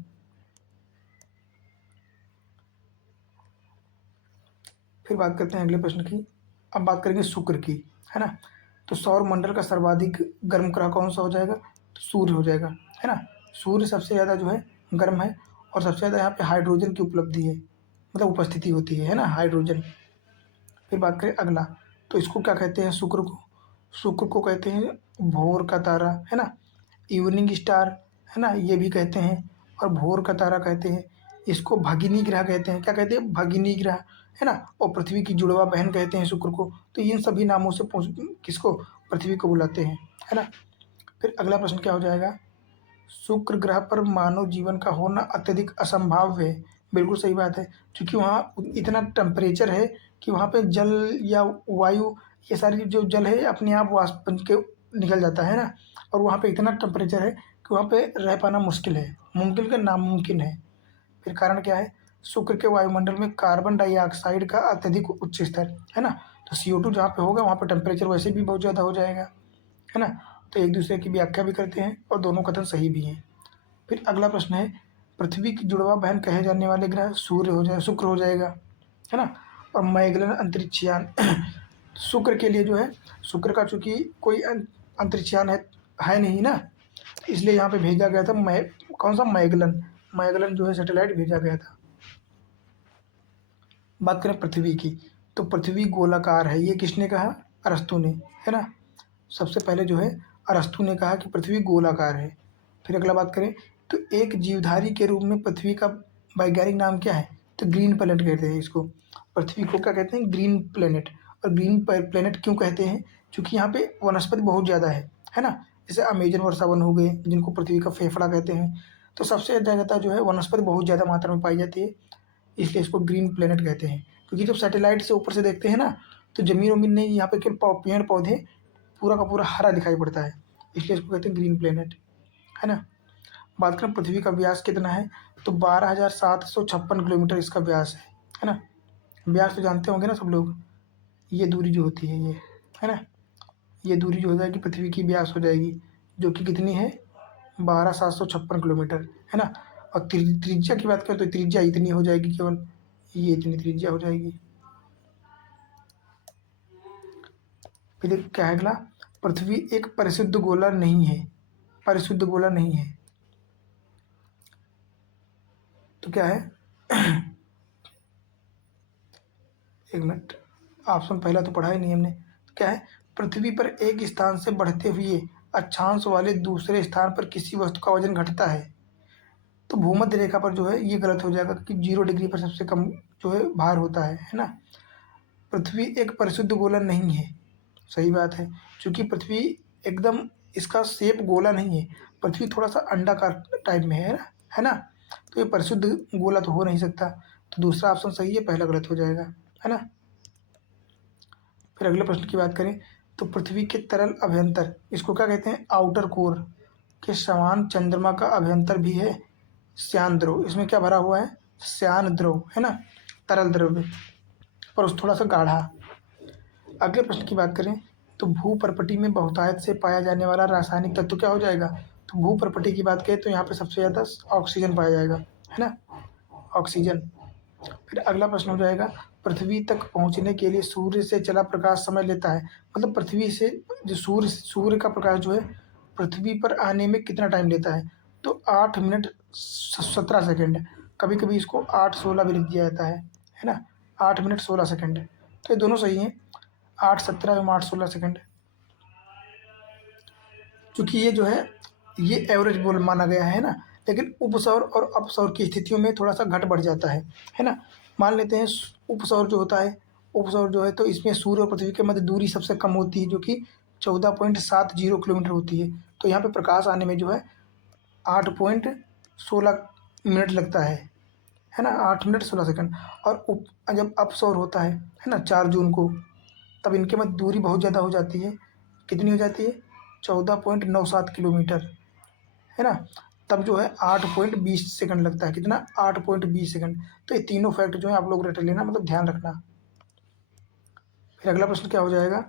फिर बात करते हैं अगले प्रश्न की। अब बात करेंगे शुक्र की, है ना। तो सौर मंडल का सर्वाधिक गर्म ग्रह कौन सा हो जाएगा? तो सूर्य हो जाएगा, है ना। सूर्य सबसे ज़्यादा जो है गर्म है, और सबसे ज़्यादा यहाँ पे हाइड्रोजन की उपलब्धि है, मतलब उपस्थिति होती है ना, हाइड्रोजन। फिर बात करें अगला, तो इसको क्या कहते हैं, शुक्र को? शुक्र को कहते हैं भोर का तारा, है ना, इवनिंग स्टार, है ना, ये भी कहते हैं, और भोर का तारा कहते हैं। इसको भगिनी ग्रह कहते हैं, क्या कहते हैं, भगिनी ग्रह, है ना। और पृथ्वी की जुड़वा बहन कहते हैं शुक्र को। तो इन सभी नामों से किसको, पृथ्वी को बुलाते हैं, है ना। फिर अगला प्रश्न क्या हो जाएगा, शुक्र ग्रह पर मानव जीवन का होना अत्यधिक असंभव है। बिल्कुल सही बात है, क्योंकि वहाँ इतना टेम्परेचर है कि वहाँ पे जल या वायु, ये सारी जो जल है अपने आप वाष्प बन के निकल जाता है ना। और वहाँ पे इतना टेम्परेचर है कि वहाँ पे रह पाना मुश्किल है, मुमकिन का नामुमकिन है। फिर कारण क्या है, शुक्र के वायुमंडल में कार्बन डाइऑक्साइड का अत्यधिक उच्च स्तर, है ना। तो CO2 जहाँ पे होगा वहाँ पे टेम्परेचर वैसे भी बहुत ज़्यादा हो जाएगा, है ना। तो एक दूसरे की व्याख्या भी करते हैं और दोनों कथन सही भी हैं। फिर अगला प्रश्न है, पृथ्वी की जुड़वा बहन कहे जाने वाले ग्रह सूर्य हो जाए, शुक्र हो जाएगा, है ना। और मैगलन अंतरिक्षयान शुक्र के लिए जो है, शुक्र का चूंकि कोई अंतरिक्षयान है नहीं ना, इसलिए यहाँ पे भेजा गया था कौन सा, मैगलन, मैगलन जो है सैटेलाइट भेजा गया था। बात करें पृथ्वी की, तो पृथ्वी गोलाकार है, ये किसने कहा, अरस्तु ने, है ना। सबसे पहले जो है अरस्तु ने कहा कि पृथ्वी गोलाकार है। फिर अगला बात करें, तो एक जीवधारी के रूप में पृथ्वी का वैज्ञानिक नाम क्या है? तो ग्रीन प्लेनेट कहते हैं इसको, पृथ्वी को क्या कहते हैं, ग्रीन प्लेनेट। और ग्रीन प्लेनेट क्यों कहते हैं? क्योंकि यहाँ पे वनस्पति बहुत ज़्यादा है ना। जैसे अमेजन वर्षा वन हो गए, जिनको पृथ्वी का फेफड़ा कहते हैं, तो सबसे ज़्यादा जो है वनस्पति बहुत ज़्यादा मात्रा में पाई जाती है, इसलिए इसको ग्रीन प्लेनेट कहते हैं। क्योंकि जब सैटेलाइट से ऊपर से देखते हैं ना, तो ज़मीन वमीन नहीं, यहाँ पे केवल पेड़ पौधे पूरा का पूरा हरा दिखाई पड़ता है, इसलिए इसको कहते हैं ग्रीन प्लेनेट, है ना। बात करें पृथ्वी का व्यास कितना है, तो 12,756 किलोमीटर इसका व्यास है ना। व्यास तो जानते होंगे ना सब लोग, ये दूरी जो होती है ये, है ना, ये दूरी जो हो जाएगी पृथ्वी की व्यास हो जाएगी, जो कि कितनी है 12,756 किलोमीटर, है ना। और त्रिज्या की बात करें तो त्रिज्या इतनी हो जाएगी, केवल ये इतनी त्रिज्या हो जाएगी। फिर क्या है अगला, पृथ्वी एक परिशुद्ध गोला नहीं है, परिशुद्ध गोला नहीं है, तो क्या है एक मिनट, ऑप्शन पहला तो पढ़ा ही नहीं हमने। तो क्या है, पृथ्वी पर एक स्थान से बढ़ते हुए अक्षांश वाले दूसरे स्थान पर किसी वस्तु का वजन घटता है, तो भूमध्य रेखा पर जो है ये गलत हो जाएगा, कि 0 डिग्री पर सबसे कम जो है भार होता है ना। पृथ्वी एक परिशुद्ध गोला नहीं है, सही बात है, क्योंकि पृथ्वी एकदम इसका शेप गोला नहीं है, पृथ्वी थोड़ा सा अंडाकार टाइप में है ना। तो ये परिशुद्ध गोला तो हो नहीं सकता, तो दूसरा ऑप्शन सही है, पहला गलत हो जाएगा, है ना। फिर अगले प्रश्न की बात करें, तो पृथ्वी के तरल अभ्यंतर, इसको क्या कहते हैं, आउटर कोर के समान चंद्रमा का अभ्यंतर भी है श्यान द्रव, इसमें क्या भरा हुआ है, श्यान द्रव, है ना, तरल द्रव्य, पर उस थोड़ा सा गाढ़ा। अगले प्रश्न की बात करें, तो भूपर्पटी में बहुतायत से पाया जाने वाला रासायनिक तत्व क्या हो जाएगा, तो भूपर्पटी की बात करें तो यहाँ पे सबसे ज़्यादा ऑक्सीजन पाया जाएगा, है ना, ऑक्सीजन। फिर अगला प्रश्न हो जाएगा, पृथ्वी तक पहुँचने के लिए सूर्य से चला प्रकाश समय लेता है, मतलब पृथ्वी से जो सूर्य का प्रकाश जो है पृथ्वी पर आने में कितना टाइम लेता है, तो 8 मिनट 17 सेकेंड, कभी कभी इसको 8:16 भी लिख दिया जाता है ना, 8 मिनट 16 सेकेंड, तो ये दोनों सही हैं, 8:17 एवं 8:16 सेकेंड, क्योंकि ये जो है ये एवरेज बोल माना गया है ना। लेकिन उपसौर और अपसौर की स्थितियों में थोड़ा सा घट बढ़ जाता है ना। मान लेते हैं उपसौर जो होता है, उपसौर जो है तो इसमें सूर्य और पृथ्वी के मध्य दूरी सबसे कम होती है, जो कि 14.70 किलोमीटर होती है, तो यहाँ पे प्रकाश आने में जो है 8.16 मिनट लगता है ना, 8 मिनट 16 सेकंड। और जब अपसौर होता है ना 4 जून को, तब इनके मध्य दूरी बहुत ज़्यादा हो जाती है, कितनी हो जाती है 14.97 किलोमीटर, है ना। तब जो है 8.20 सेकंड लगता है, कितना 8.20 सेकंड। तो ये तीनों फैक्ट जो है आप लोग रट लेना, मतलब ध्यान रखना। फिर अगला प्रश्न क्या हो जाएगा,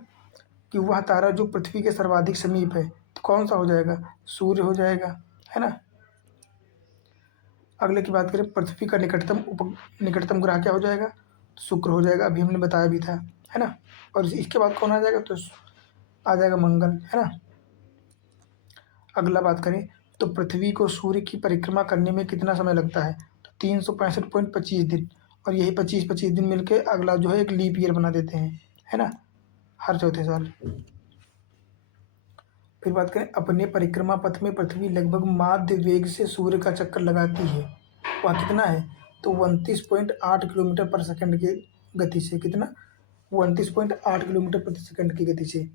कि वह तारा जो पृथ्वी के सर्वाधिक समीप है, तो कौन सा हो जाएगा, सूर्य हो जाएगा, है ना। अगले की बात करें, पृथ्वी का निकटतम ग्रह क्या हो जाएगा, शुक्र हो जाएगा, अभी हमने बताया भी था, है ना। और इसके बाद कौन आ जाएगा, तो आ जाएगा मंगल, है ना। अगला बात करें, तो पृथ्वी को सूर्य की परिक्रमा करने में कितना समय लगता है, तो 365.25 दिन, और यही 25-25 दिन मिलके अगला जो है एक लीप ईयर बना देते हैं, है ना, हर चौथे साल। फिर बात करें, अपने परिक्रमा पथ में पृथ्वी लगभग माध्य वेग से सूर्य का चक्कर लगाती है, वह कितना है, तो 29.8 किलोमीटर पर सेकंड की गति से, कितना 29.8 किलोमीटर प्रति सेकंड की गति से।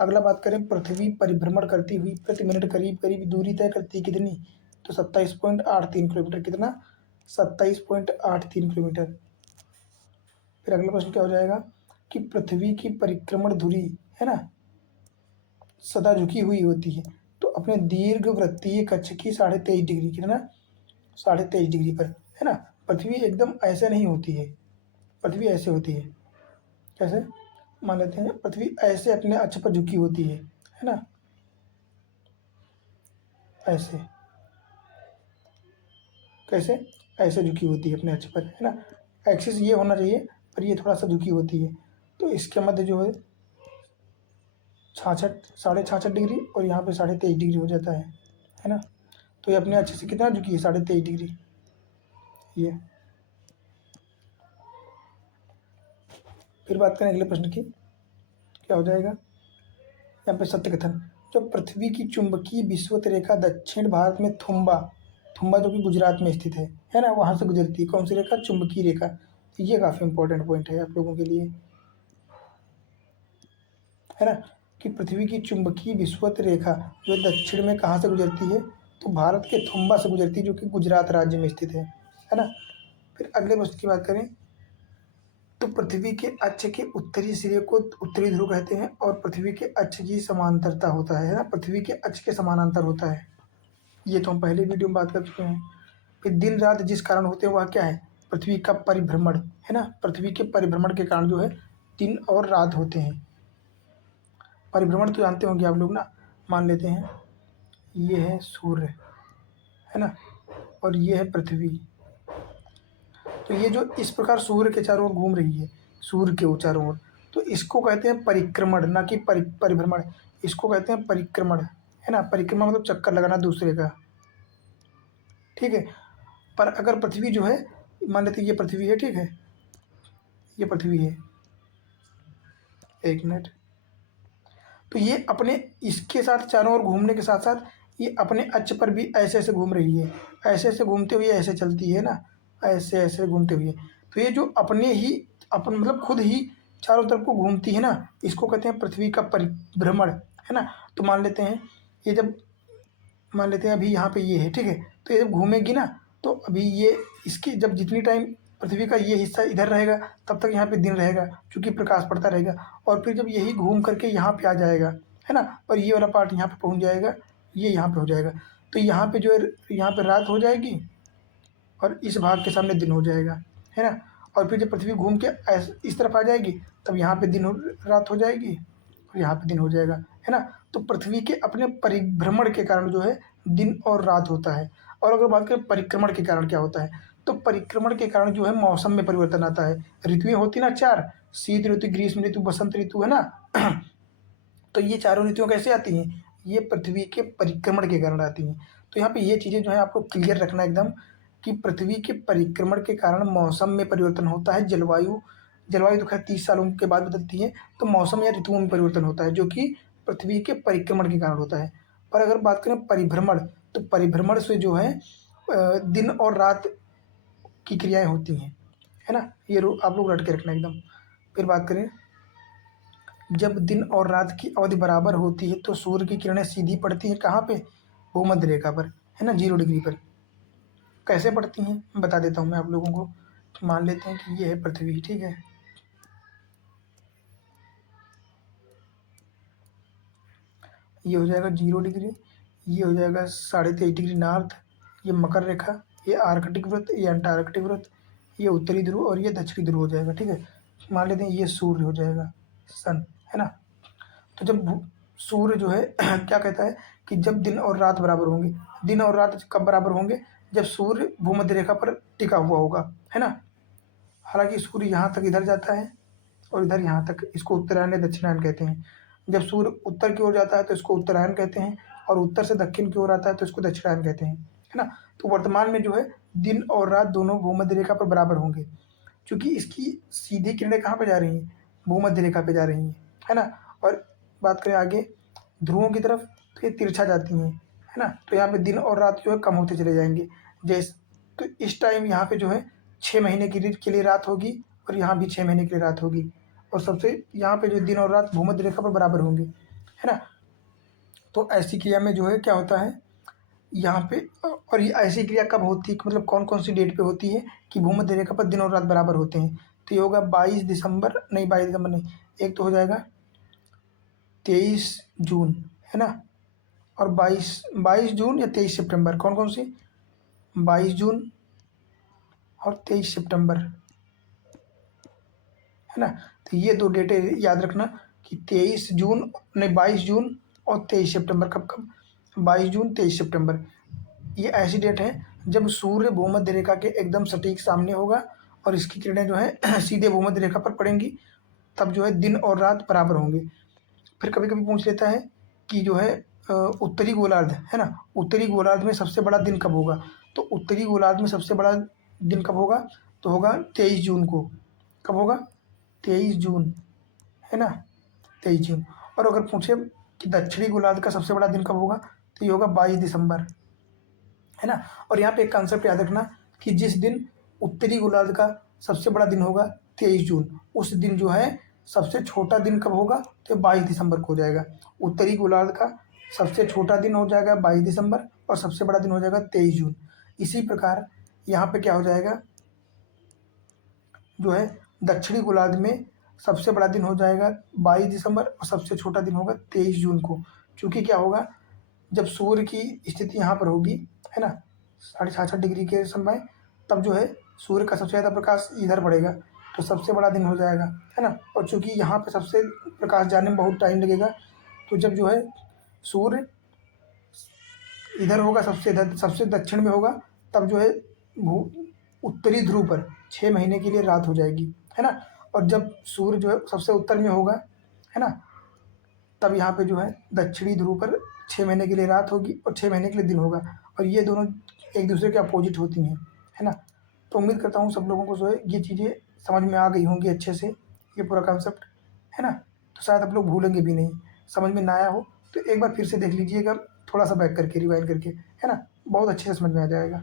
अगला बात करें, पृथ्वी परिभ्रमण करती हुई प्रति मिनट करीब करीब दूरी तय करती है, कितनी, तो 27.83 किलोमीटर, कितना 27.83 किलोमीटर। फिर अगला प्रश्न क्या हो जाएगा, कि पृथ्वी की परिक्रमण धुरी, है ना, सदा झुकी हुई होती है, तो अपने दीर्घ वृत्तीय कक्ष की 23.5 डिग्री, कितना 23.5 डिग्री पर, है ना। पृथ्वी एकदम ऐसे नहीं होती है, पृथ्वी ऐसे होती है, कैसे, मान लेते हैं पृथ्वी ऐसे अपने अक्ष पर झुकी होती है ना, ऐसे, कैसे, ऐसे झुकी होती है अपने अक्ष पर, है ना। एक्सिस ये होना चाहिए, पर ये थोड़ा सा झुकी होती है, तो इसके मध्य जो है 66 डिग्री, और यहाँ पे 23.5 डिग्री हो जाता है ना। तो ये अपने अक्ष से कितना झुकी है, 23.5 डिग्री ये। फिर बात करें अगले प्रश्न की, क्या हो जाएगा, यहाँ पे सत्य कथन, जब पृथ्वी की चुंबकीय विषुवत रेखा दक्षिण भारत में थुम्बा जो कि गुजरात में स्थित है ना, वहाँ से गुजरती है, कौन सी रेखा, चुंबकीय रेखा। तो ये काफ़ी इंपॉर्टेंट पॉइंट है आप लोगों के लिए। है ना, कि पृथ्वी की चुंबकीय विषुवत रेखा जो दक्षिण में कहाँ से गुजरती है, तो भारत के थुम्बा से गुजरती है, जो कि गुजरात राज्य में स्थित है ना। फिर अगले प्रश्न की बात करें तो पृथ्वी के अक्ष के उत्तरी सिरे को उत्तरी ध्रुव कहते हैं और पृथ्वी के अक्ष की समांतरता होता है ना, पृथ्वी के अक्ष के समानांतर होता है। ये तो हम पहले वीडियो में बात कर चुके हैं। फिर दिन रात जिस कारण होते हैं वह क्या है, पृथ्वी का परिभ्रमण, है ना, पृथ्वी के परिभ्रमण के कारण जो है दिन और रात होते हैं। परिभ्रमण तो जानते होंगे आप लोग ना। मान लेते हैं ये है सूर्य, है ना, और ये है पृथ्वी। तो ये जो इस प्रकार सूर्य के चारों ओर घूम रही है, सूर्य के चारों ओर, तो इसको कहते हैं परिक्रमण, ना कि परिभ्रमण। इसको कहते हैं परिक्रमण, है ना। परिक्रमा मतलब चक्कर लगाना दूसरे का, ठीक है। पर अगर पृथ्वी जो है, मान लेते ये पृथ्वी है, ठीक है, ये पृथ्वी है, एक मिनट, तो ये अपने इसके साथ चारों ओर घूमने के साथ साथ ये अपने अक्ष पर भी ऐसे ऐसे घूम रही है, ऐसे ऐसे घूमते हुए ऐसे चलती है ना, ऐसे ऐसे घूमते हुए। तो ये जो अपने ही अपन मतलब खुद ही चारों तरफ को घूमती है ना, इसको कहते हैं पृथ्वी का परिभ्रमण, है ना। तो मान लेते हैं ये जब, मान लेते हैं अभी यहाँ पे ये है, ठीक है, तो ये जब घूमेगी ना, तो अभी ये इसकी जब जितनी टाइम पृथ्वी का ये हिस्सा इधर रहेगा तब तक यहाँ पे दिन रहेगा, क्योंकि प्रकाश पड़ता रहेगा। और फिर जब यही घूम करके यहाँ पे आ जाएगा, है ना, और ये वाला पार्ट यहाँ पे पहुँच जाएगा, ये यहाँ पे हो जाएगा, तो यहाँ पे जो है यहाँ पे रात हो जाएगी और इस भाग के सामने दिन हो जाएगा, है ना। और फिर जब पृथ्वी घूम के इस तरफ आ जाएगी तब यहाँ पे रात हो जाएगी और यहाँ पे दिन हो जाएगा, है ना। तो पृथ्वी के अपने परिभ्रमण के कारण जो है दिन और रात होता है। और अगर बात करें परिक्रमण के कारण क्या होता है, तो परिक्रमण के कारण जो है मौसम में परिवर्तन आता है। ऋतुएं होती ना चार, शीत ऋतु, ग्रीष्म ऋतु, बसंत ऋतु, है ना। तो ये चारों ऋतुएं कैसे आती हैं, ये पृथ्वी के परिक्रमण के कारण आती हैं। तो यहाँ पे ये चीज़ें जो है आपको क्लियर रखना एकदम, कि पृथ्वी के परिक्रमण के कारण मौसम में परिवर्तन होता है। जलवायु तो खैर 30 सालों के बाद बदलती है, तो मौसम या ऋतुओं में परिवर्तन होता है जो कि पृथ्वी के परिक्रमण के कारण होता है। पर अगर बात करें परिभ्रमण, तो परिभ्रमण से जो है दिन और रात की क्रियाएं होती हैं, है ना। ये आप लोग रट के रखना एकदम। फिर बात करें, जब दिन और रात की अवधि बराबर होती है तो सूर्य की किरणें सीधी पड़ती हैं कहाँ पे, भूमध्य रेखा पर, है ना, 0 डिग्री पर। कैसे पड़ती हैं बता देता हूँ मैं आप लोगों को। मान लेते हैं कि ये है पृथ्वी, ठीक है, ये हो जाएगा 0 डिग्री, ये हो जाएगा 23.5 डिग्री नॉर्थ, ये मकर रेखा, ये आर्कटिक वृत्त, ये अंटार्कटिक वृत्त, ये उत्तरी ध्रुव और ये दक्षिणी ध्रुव हो जाएगा, ठीक है। मान लेते हैं ये सूर्य हो जाएगा, सन, है ना। तो जब सूर्य जो है क्या कहता है कि जब दिन और रात बराबर होंगे, दिन और रात कब बराबर होंगे, जब सूर्य भूमध्य रेखा पर टिका हुआ होगा, है ना। हालांकि सूर्य यहाँ तक इधर जाता है और इधर यहाँ तक, इसको उत्तरायण या दक्षिणायन कहते हैं। जब सूर्य उत्तर की ओर जाता है तो इसको उत्तरायण कहते हैं, और उत्तर से दक्षिण की ओर आता है तो इसको दक्षिणायन कहते हैं, है ना। तो वर्तमान में जो है दिन और रात दोनों भूमध्य रेखा पर बराबर होंगे, क्योंकि इसकी सीधी किरणें कहाँ पे जा रही हैं, भूमध्य रेखा पे जा रही हैं, है ना। और बात करें आगे ध्रुवों की तरफ, तो ये तिरछा जाती हैं, है ना। तो यहाँ पे दिन और रात जो है कम होते चले जाएंगे। जैसे तो इस टाइम यहाँ पे जो है 6 महीने के लिए रात होगी और यहाँ भी 6 महीने के लिए रात होगी, और सबसे यहाँ पे जो दिन और रात भूमध्य रेखा पर बराबर होंगे, है ना। तो ऐसी क्रिया में जो है क्या होता है यहाँ पे, और ये ऐसी क्रिया कब होती है, मतलब कौन कौन सी डेट पे होती है कि भूमध्य रेखा पर दिन और रात बराबर होते हैं। तो ये होगा 22 दिसंबर, नहीं 22 दिसंबर नहीं, एक तो हो जाएगा 23 जून, है ना, और 22 जून या 23 सितंबर, कौन कौन सी, 22 जून और 23 सितंबर, है ना। तो ये दो डेटें याद रखना कि 23 जून, नहीं 22 जून और 23 सितंबर, कब कब, 22 जून 23 सितंबर। ये ऐसी डेट है जब सूर्य भूमध्य रेखा के एकदम सटीक सामने होगा और इसकी किरणें जो है सीधे भूमध्य रेखा पर पड़ेंगी, तब जो है दिन और रात बराबर होंगे। फिर कभी कभी पूछ लेता है कि जो है उत्तरी गोलार्ध, है ना, उत्तरी गोलार्ध में सबसे बड़ा दिन कब होगा। तो उत्तरी गोलार्ध में सबसे बड़ा दिन कब होगा, तो होगा 23 जून को। कब होगा, 23 जून, है ना, 23 जून। और अगर पूछे कि दक्षिणी गोलार्ध का सबसे बड़ा दिन कब होगा, तो ये होगा 22 दिसंबर, है ना। और यहाँ पे एक कंसेप्ट याद रखना कि जिस दिन उत्तरी गोलार्ध का सबसे बड़ा दिन होगा 23 जून, उस दिन जो है सबसे छोटा दिन कब होगा, तो 22 दिसंबर को हो जाएगा। उत्तरी गोलार्ध का सबसे छोटा दिन हो जाएगा 22 दिसंबर, और सबसे बड़ा दिन हो जाएगा 23 जून। इसी प्रकार यहाँ पे क्या हो जाएगा, जो है दक्षिणी गोलार्ध में सबसे बड़ा दिन हो जाएगा 22 दिसंबर, और सबसे छोटा दिन होगा 23 जून को। क्योंकि क्या होगा, जब सूर्य की स्थिति यहाँ पर होगी, है ना, 66.5 डिग्री के समय, तब जो है सूर्य का सबसे ज़्यादा प्रकाश इधर पड़ेगा, तो सबसे बड़ा दिन हो जाएगा, है ना। और चूंकि यहाँ पे सबसे प्रकाश जाने में बहुत टाइम लगेगा, तो जब जो है सूर्य इधर होगा, सबसे दक्षिण में होगा, तब जो है भू उत्तरी ध्रुव पर 6 महीने के लिए रात हो जाएगी, है ना। और जब सूर्य जो है सबसे उत्तर में होगा, है ना, तब यहाँ पे जो है दक्षिणी ध्रुव पर 6 महीने के लिए रात होगी और 6 महीने के लिए दिन होगा, और ये दोनों एक दूसरे के अपोजिट होती हैं, है ना। तो उम्मीद करता हूँ सब लोगों को जो है ये चीज़ें समझ में आ गई होंगी अच्छे से, ये पूरा कॉन्सेप्ट, है ना। तो शायद आप लोग भूलेंगे भी नहीं, समझ में ना आया हो तो एक बार फिर से देख लीजिएगा, थोड़ा सा बैक करके, रिवाइंड करके, है ना, बहुत अच्छे से समझ में आ जाएगा।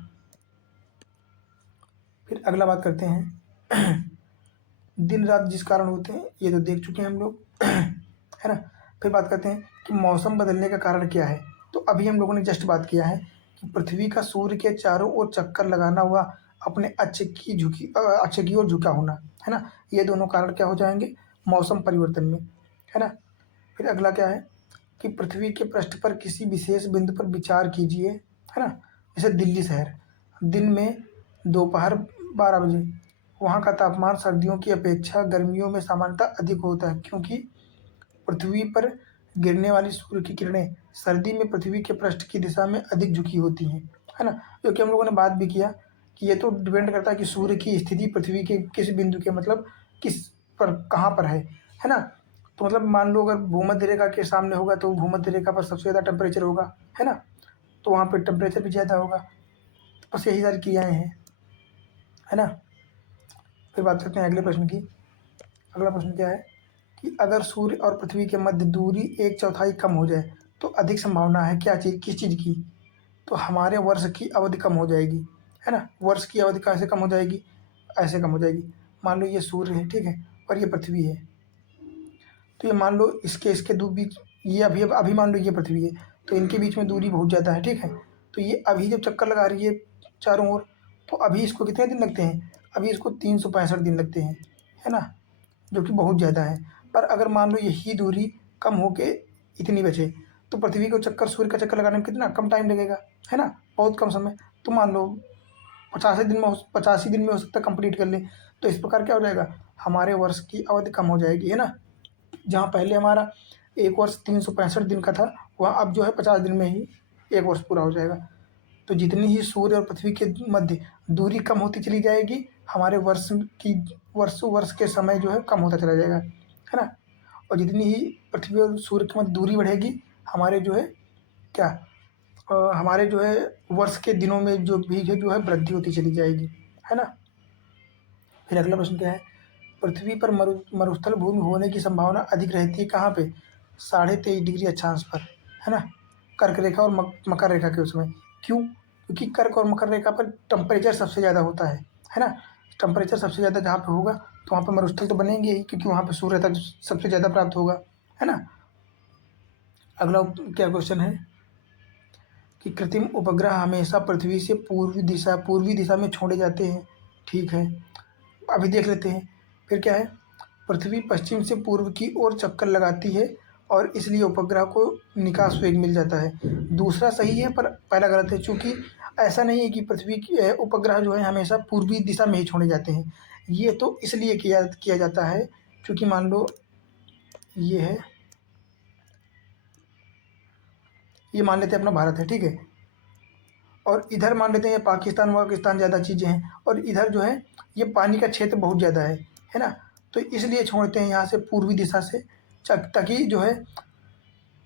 फिर अगला बात करते हैं दिन रात जिस कारण होते हैं, ये तो देख चुके हैं हम लोग, है ना। फिर बात करते हैं कि मौसम बदलने का कारण क्या है। तो अभी हम लोगों ने जस्ट बात किया है कि पृथ्वी का सूर्य के चारों ओर चक्कर लगाना हुआ अपने अक्ष की ओर झुका होना, है ना, ये दोनों कारण क्या हो जाएंगे, मौसम परिवर्तन में, है ना। फिर अगला क्या है कि पृथ्वी के पृष्ठ पर किसी विशेष बिंदु पर विचार कीजिए, है ना। जैसे दिल्ली शहर, दिन में दोपहर 12 बजे, वहाँ का तापमान सर्दियों की अपेक्षा गर्मियों में सामान्यतः अधिक होता है, क्योंकि पृथ्वी पर गिरने वाली सूर्य की किरणें सर्दी में पृथ्वी के पृष्ठ की दिशा में अधिक झुकी होती हैं, है ना। क्योंकि हम लोगों ने बात भी किया कि ये तो डिपेंड करता है कि सूर्य की स्थिति पृथ्वी के किस बिंदु के, मतलब किस पर, कहाँ पर है ना। तो मतलब मान लो अगर भूमध्य रेखा के सामने होगा तो भूमध्य रेखा पर सबसे ज़्यादा टेम्परेचर होगा, है ना, तो वहाँ पर टेम्परेचर भी ज़्यादा होगा। तो बस यही सारी क्रियाएँ हैं, है ना। फिर बात करते हैं अगले प्रश्न की। अगला प्रश्न क्या है कि अगर सूर्य और पृथ्वी के मध्य दूरी 1/4 कम हो जाए तो अधिक संभावना है क्या चीज़, किस चीज़ की, तो हमारे वर्ष की अवधि कम हो जाएगी, है ना। वर्ष की अवधि कैसे कम हो जाएगी, ऐसे कम हो जाएगी। मान लो ये सूर्य है, ठीक है, और ये पृथ्वी है, तो ये मान लो इसके बीच, ये अभी मान लो ये पृथ्वी है, तो इनके बीच में दूरी बहुत ज़्यादा है, ठीक है। तो ये अभी जब चक्कर लगा रही है चारों ओर, तो अभी इसको कितने दिन लगते हैं, अभी इसको 365 दिन लगते हैं, है ना, जो कि बहुत ज़्यादा है। पर अगर मान लो यही दूरी कम होके इतनी बचे, तो पृथ्वी को चक्कर, सूर्य का चक्कर लगाने में कितना कम टाइम लगेगा, है ना, बहुत कम समय। तो मान लो 85 दिन में हो सकता है कंप्लीट कर ले। तो इस प्रकार क्या हो जाएगा, हमारे वर्ष की अवधि कम हो जाएगी, है ना। जहाँ पहले हमारा एक वर्ष 365 दिन का था, वहाँ अब जो है 50 दिन में ही एक वर्ष पूरा हो जाएगा। तो जितनी ही सूर्य और पृथ्वी के मध्य दूरी कम होती चली जाएगी, हमारे वर्ष के समय जो है कम होता चला जाएगा, है ना। और जितनी ही पृथ्वी और सूर्य के मध्य दूरी बढ़ेगी, हमारे जो है क्या, हमारे जो है वर्ष के दिनों में जो भी है जो है वृद्धि होती चली जाएगी, है ना। फिर अगला प्रश्न क्या है, पृथ्वी पर मरुस्थल भूमि होने की संभावना अधिक रहती है कहाँ पे, 23.5 डिग्री अक्षांश पर, है ना, कर्क रेखा और मकर रेखा के उसमें। क्यों, क्योंकि कर्क और मकर रेखा पर टेम्परेचर सबसे ज़्यादा होता है ना। टेम्परेचर सबसे ज़्यादा जहाँ पे होगा तो वहाँ पे मरुस्थल तो बनेंगे ही, क्योंकि वहाँ पे सूर्य तक सबसे ज़्यादा प्राप्त होगा, है ना। अगला क्या क्वेश्चन है कि कृत्रिम उपग्रह हमेशा पृथ्वी से पूर्वी दिशा में छोड़े जाते हैं, ठीक है, अभी देख लेते हैं। फिर क्या है, पृथ्वी पश्चिम से पूर्व की ओर चक्कर लगाती है और इसलिए उपग्रह को निकास वेग मिल जाता है। दूसरा सही है पर पहला गलत है, चूँकि ऐसा नहीं है कि पृथ्वी की उपग्रह जो है हमेशा पूर्वी दिशा में ही छोड़े जाते हैं। ये तो इसलिए किया जाता है क्योंकि मान लो ये है, ये मान लेते हैं अपना भारत है, ठीक है, और इधर मान लेते हैं पाकिस्तान ज़्यादा चीज़ें हैं, और इधर जो है ये पानी का क्षेत्र बहुत ज़्यादा है ना। तो इसलिए छोड़ते हैं यहाँ से पूर्वी दिशा से, ताकि जो है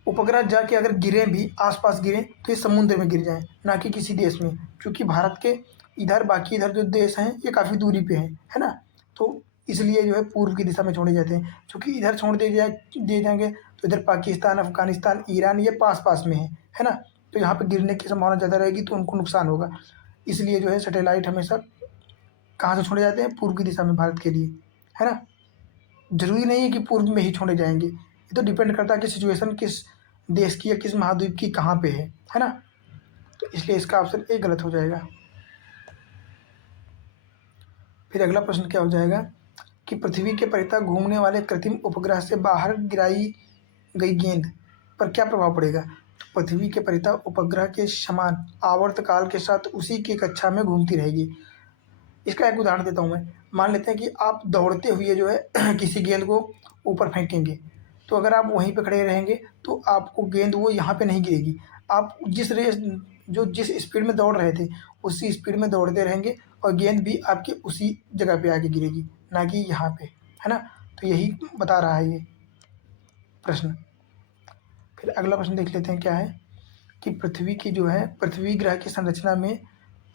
उपग्रह जाके अगर गिरें भी, आसपास गिरें तो ये समुद्र में गिर जाएं, ना कि किसी देश में, क्योंकि भारत के इधर बाकी इधर जो देश हैं ये काफ़ी दूरी पे हैं, है ना। तो इसलिए जो है पूर्व की दिशा में छोड़े जाते हैं, क्योंकि इधर छोड़ दिए जाएंगे तो इधर पाकिस्तान, अफगानिस्तान, ईरान ये पास पास में है ना। तो यहाँ पर गिरने की संभावना ज़्यादा रहेगी, तो उनको नुकसान होगा। इसलिए जो है सैटेलाइट हमेशा कहाँ से छोड़े जाते हैं, पूर्व की दिशा में भारत के लिए, है ना। ज़रूरी नहीं है कि पूर्व में ही छोड़े जाएंगे, ये तो डिपेंड करता है कि सिचुएशन किस देश की या किस महाद्वीप की कहाँ पे है ना। तो इसलिए इसका ऑप्शन ए गलत हो जाएगा। फिर अगला प्रश्न क्या हो जाएगा कि पृथ्वी के परितः घूमने वाले कृत्रिम उपग्रह से बाहर गिराई गई गेंद पर क्या प्रभाव पड़ेगा। तो पृथ्वी के परितः उपग्रह के समान आवर्तकाल के साथ उसी की कक्षा में घूमती रहेगी। इसका एक उदाहरण देता हूँ मैं। मान लेते हैं कि आप दौड़ते हुए जो है किसी गेंद को ऊपर फेंकेंगे, तो अगर आप वहीं पे खड़े रहेंगे तो आपको गेंद वो यहाँ पे नहीं गिरेगी। आप जिस स्पीड में दौड़ रहे थे उसी स्पीड में दौड़ते रहेंगे और गेंद भी आपके उसी जगह पे आके गिरेगी, ना कि यहाँ पे, है ना। तो यही बता रहा है ये प्रश्न। फिर अगला प्रश्न देख लेते हैं क्या है कि पृथ्वी की जो है पृथ्वी ग्रह की संरचना में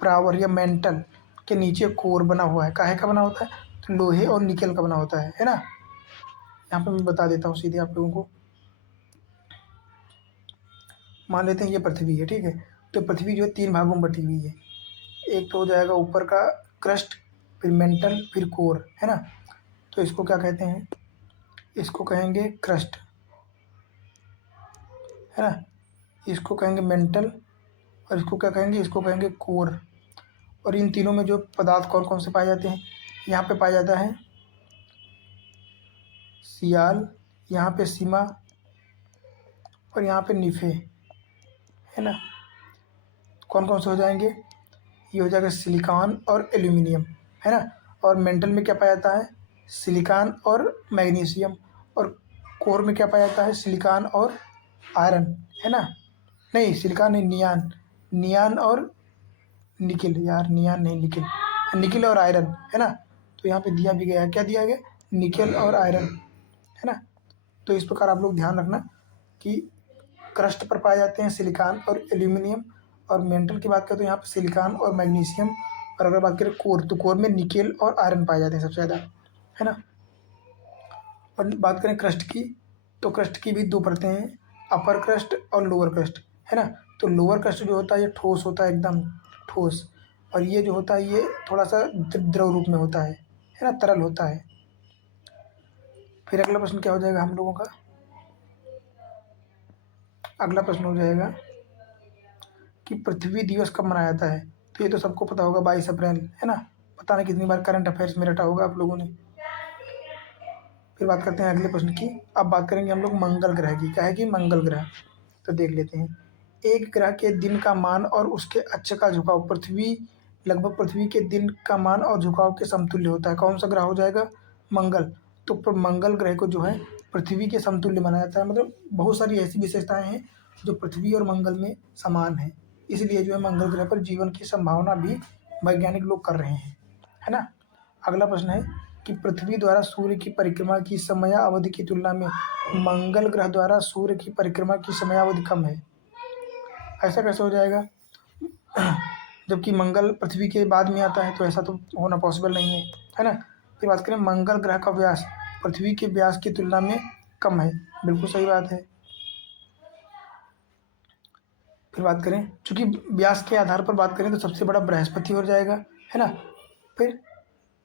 प्रावर या मेंटल के नीचे कोर बना हुआ है, काहे का बना होता है, तो लोहे और निकेल का बना होता है ना। यहाँ पे मैं बता देता हूँ सीधे आप लोगों को। मान लेते हैं ये पृथ्वी है, ठीक है। तो पृथ्वी जो है 3 भागों में बटी हुई है। एक तो हो जाएगा ऊपर का क्रस्ट, फिर मेंटल, फिर कोर, है ना। तो इसको क्या कहते हैं, इसको कहेंगे क्रस्ट, है ना। इसको कहेंगे मेंटल और इसको क्या कहेंगे, इसको कहेंगे कोर। और इन तीनों में जो पदार्थ कौन कौन से पाए जाते हैं, यहाँ पे पाया जाता है सियाल, यहाँ पे सीमा और यहाँ पे निफे, है ना। कौन कौन से हो जाएंगे, ये हो जाएगा सिलिकॉन और एल्यूमिनियम, है ना। और मेंटल में क्या पाया जाता है, सिलिकॉन और मैग्नीशियम। और कोर में क्या पाया जाता है, सिलिकॉन और आयरन, है ना। नहीं सिलिकॉन नहीं, नियान, नियान और निकिल, यार नियान नहीं निकिल, निकिल और आयरन, है ना। तो यहाँ पे दिया भी गया है, क्या दिया गया, निकेल और आयरन, है ना। तो इस प्रकार आप लोग ध्यान रखना कि क्रस्ट पर पाए जाते हैं सिलिकॉन और एल्यूमिनियम, और मेंटल की बात करें तो यहाँ पे सिलिकॉन और मैग्नीशियम। और अगर बात करें कोर, तो कोर में निकेल और आयरन पाए जाते हैं सबसे ज़्यादा, है ना। और बात करें क्रस्ट की, तो क्रस्ट की भी 2 परतें हैं, अपर क्रस्ट और लोअर क्रस्ट, है ना। तो लोअर क्रस्ट जो होता है ये ठोस होता है, एकदम ठोस। और ये जो होता है ये थोड़ा सा द्रव रूप में होता है ना, तरल होता है। फिर अगला प्रश्न क्या हो जाएगा हम लोगों का, अगला प्रश्न हो जाएगा कि पृथ्वी दिवस कब मनाया जाता है। तो ये तो सबको पता होगा, 22 अप्रैल, है ना। पता नहीं कितनी बार करंट अफेयर्स में रटा होगा आप लोगों ने। फिर बात करते हैं अगले प्रश्न की। अब बात करेंगे हम लोग मंगल ग्रह की, क्या है कि मंगल ग्रह। तो देख लेते हैं, एक ग्रह के दिन का मान और उसके अक्ष का झुकाव लगभग पृथ्वी के दिन का मान और झुकाव के समतुल्य होता है। कौन सा ग्रह हो जाएगा, मंगल। तो मंगल ग्रह को जो है पृथ्वी के समतुल्य माना जाता है। मतलब बहुत सारी ऐसी विशेषताएं हैं जो पृथ्वी और मंगल में समान है, इसलिए जो है मंगल ग्रह पर जीवन की संभावना भी वैज्ञानिक लोग कर रहे हैं, है ना। अगला प्रश्न है कि पृथ्वी द्वारा सूर्य की परिक्रमा की समयावधि की तुलना में मंगल ग्रह द्वारा सूर्य की परिक्रमा की समयावधि कम है। ऐसा कैसे हो जाएगा, जबकि मंगल पृथ्वी के बाद में आता है, तो ऐसा तो होना पॉसिबल नहीं है ना। फिर बात करें मंगल ग्रह का व्यास पृथ्वी के व्यास की तुलना में कम है, बिल्कुल सही बात है। फिर बात करें, चूंकि व्यास के आधार पर बात करें तो सबसे बड़ा बृहस्पति हो जाएगा, है ना। फिर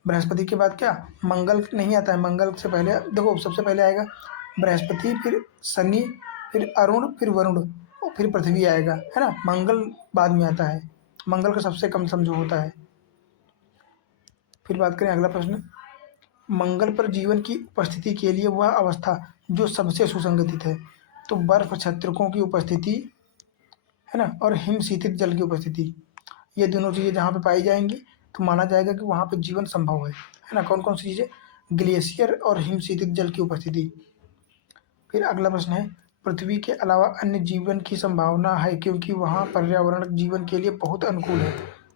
बृहस्पति के बाद क्या, मंगल नहीं आता है, मंगल से पहले देखो सबसे पहले आएगा बृहस्पति, फिर शनि, फिर अरुण, फिर वरुण, और फिर पृथ्वी आएगा, है ना। मंगल बाद में आता है, मंगल का सबसे कम समझो होता है। फिर बात करें अगला प्रश्न, मंगल पर जीवन की उपस्थिति के लिए वह अवस्था जो सबसे सुसंगठित है। तो बर्फ क्षत्रकों की उपस्थिति, है ना, और हिमशीतित जल की उपस्थिति, ये दोनों चीज़ें जहाँ पे पाई जाएंगी तो माना जाएगा कि वहाँ पे जीवन संभव है ना। कौन कौन सी चीज़ें, ग्लेशियर और हिमशीतित जल की उपस्थिति। फिर अगला प्रश्न है, पृथ्वी के अलावा अन्य जीवन की संभावना है क्योंकि वहाँ पर्यावरण जीवन के लिए बहुत अनुकूल है।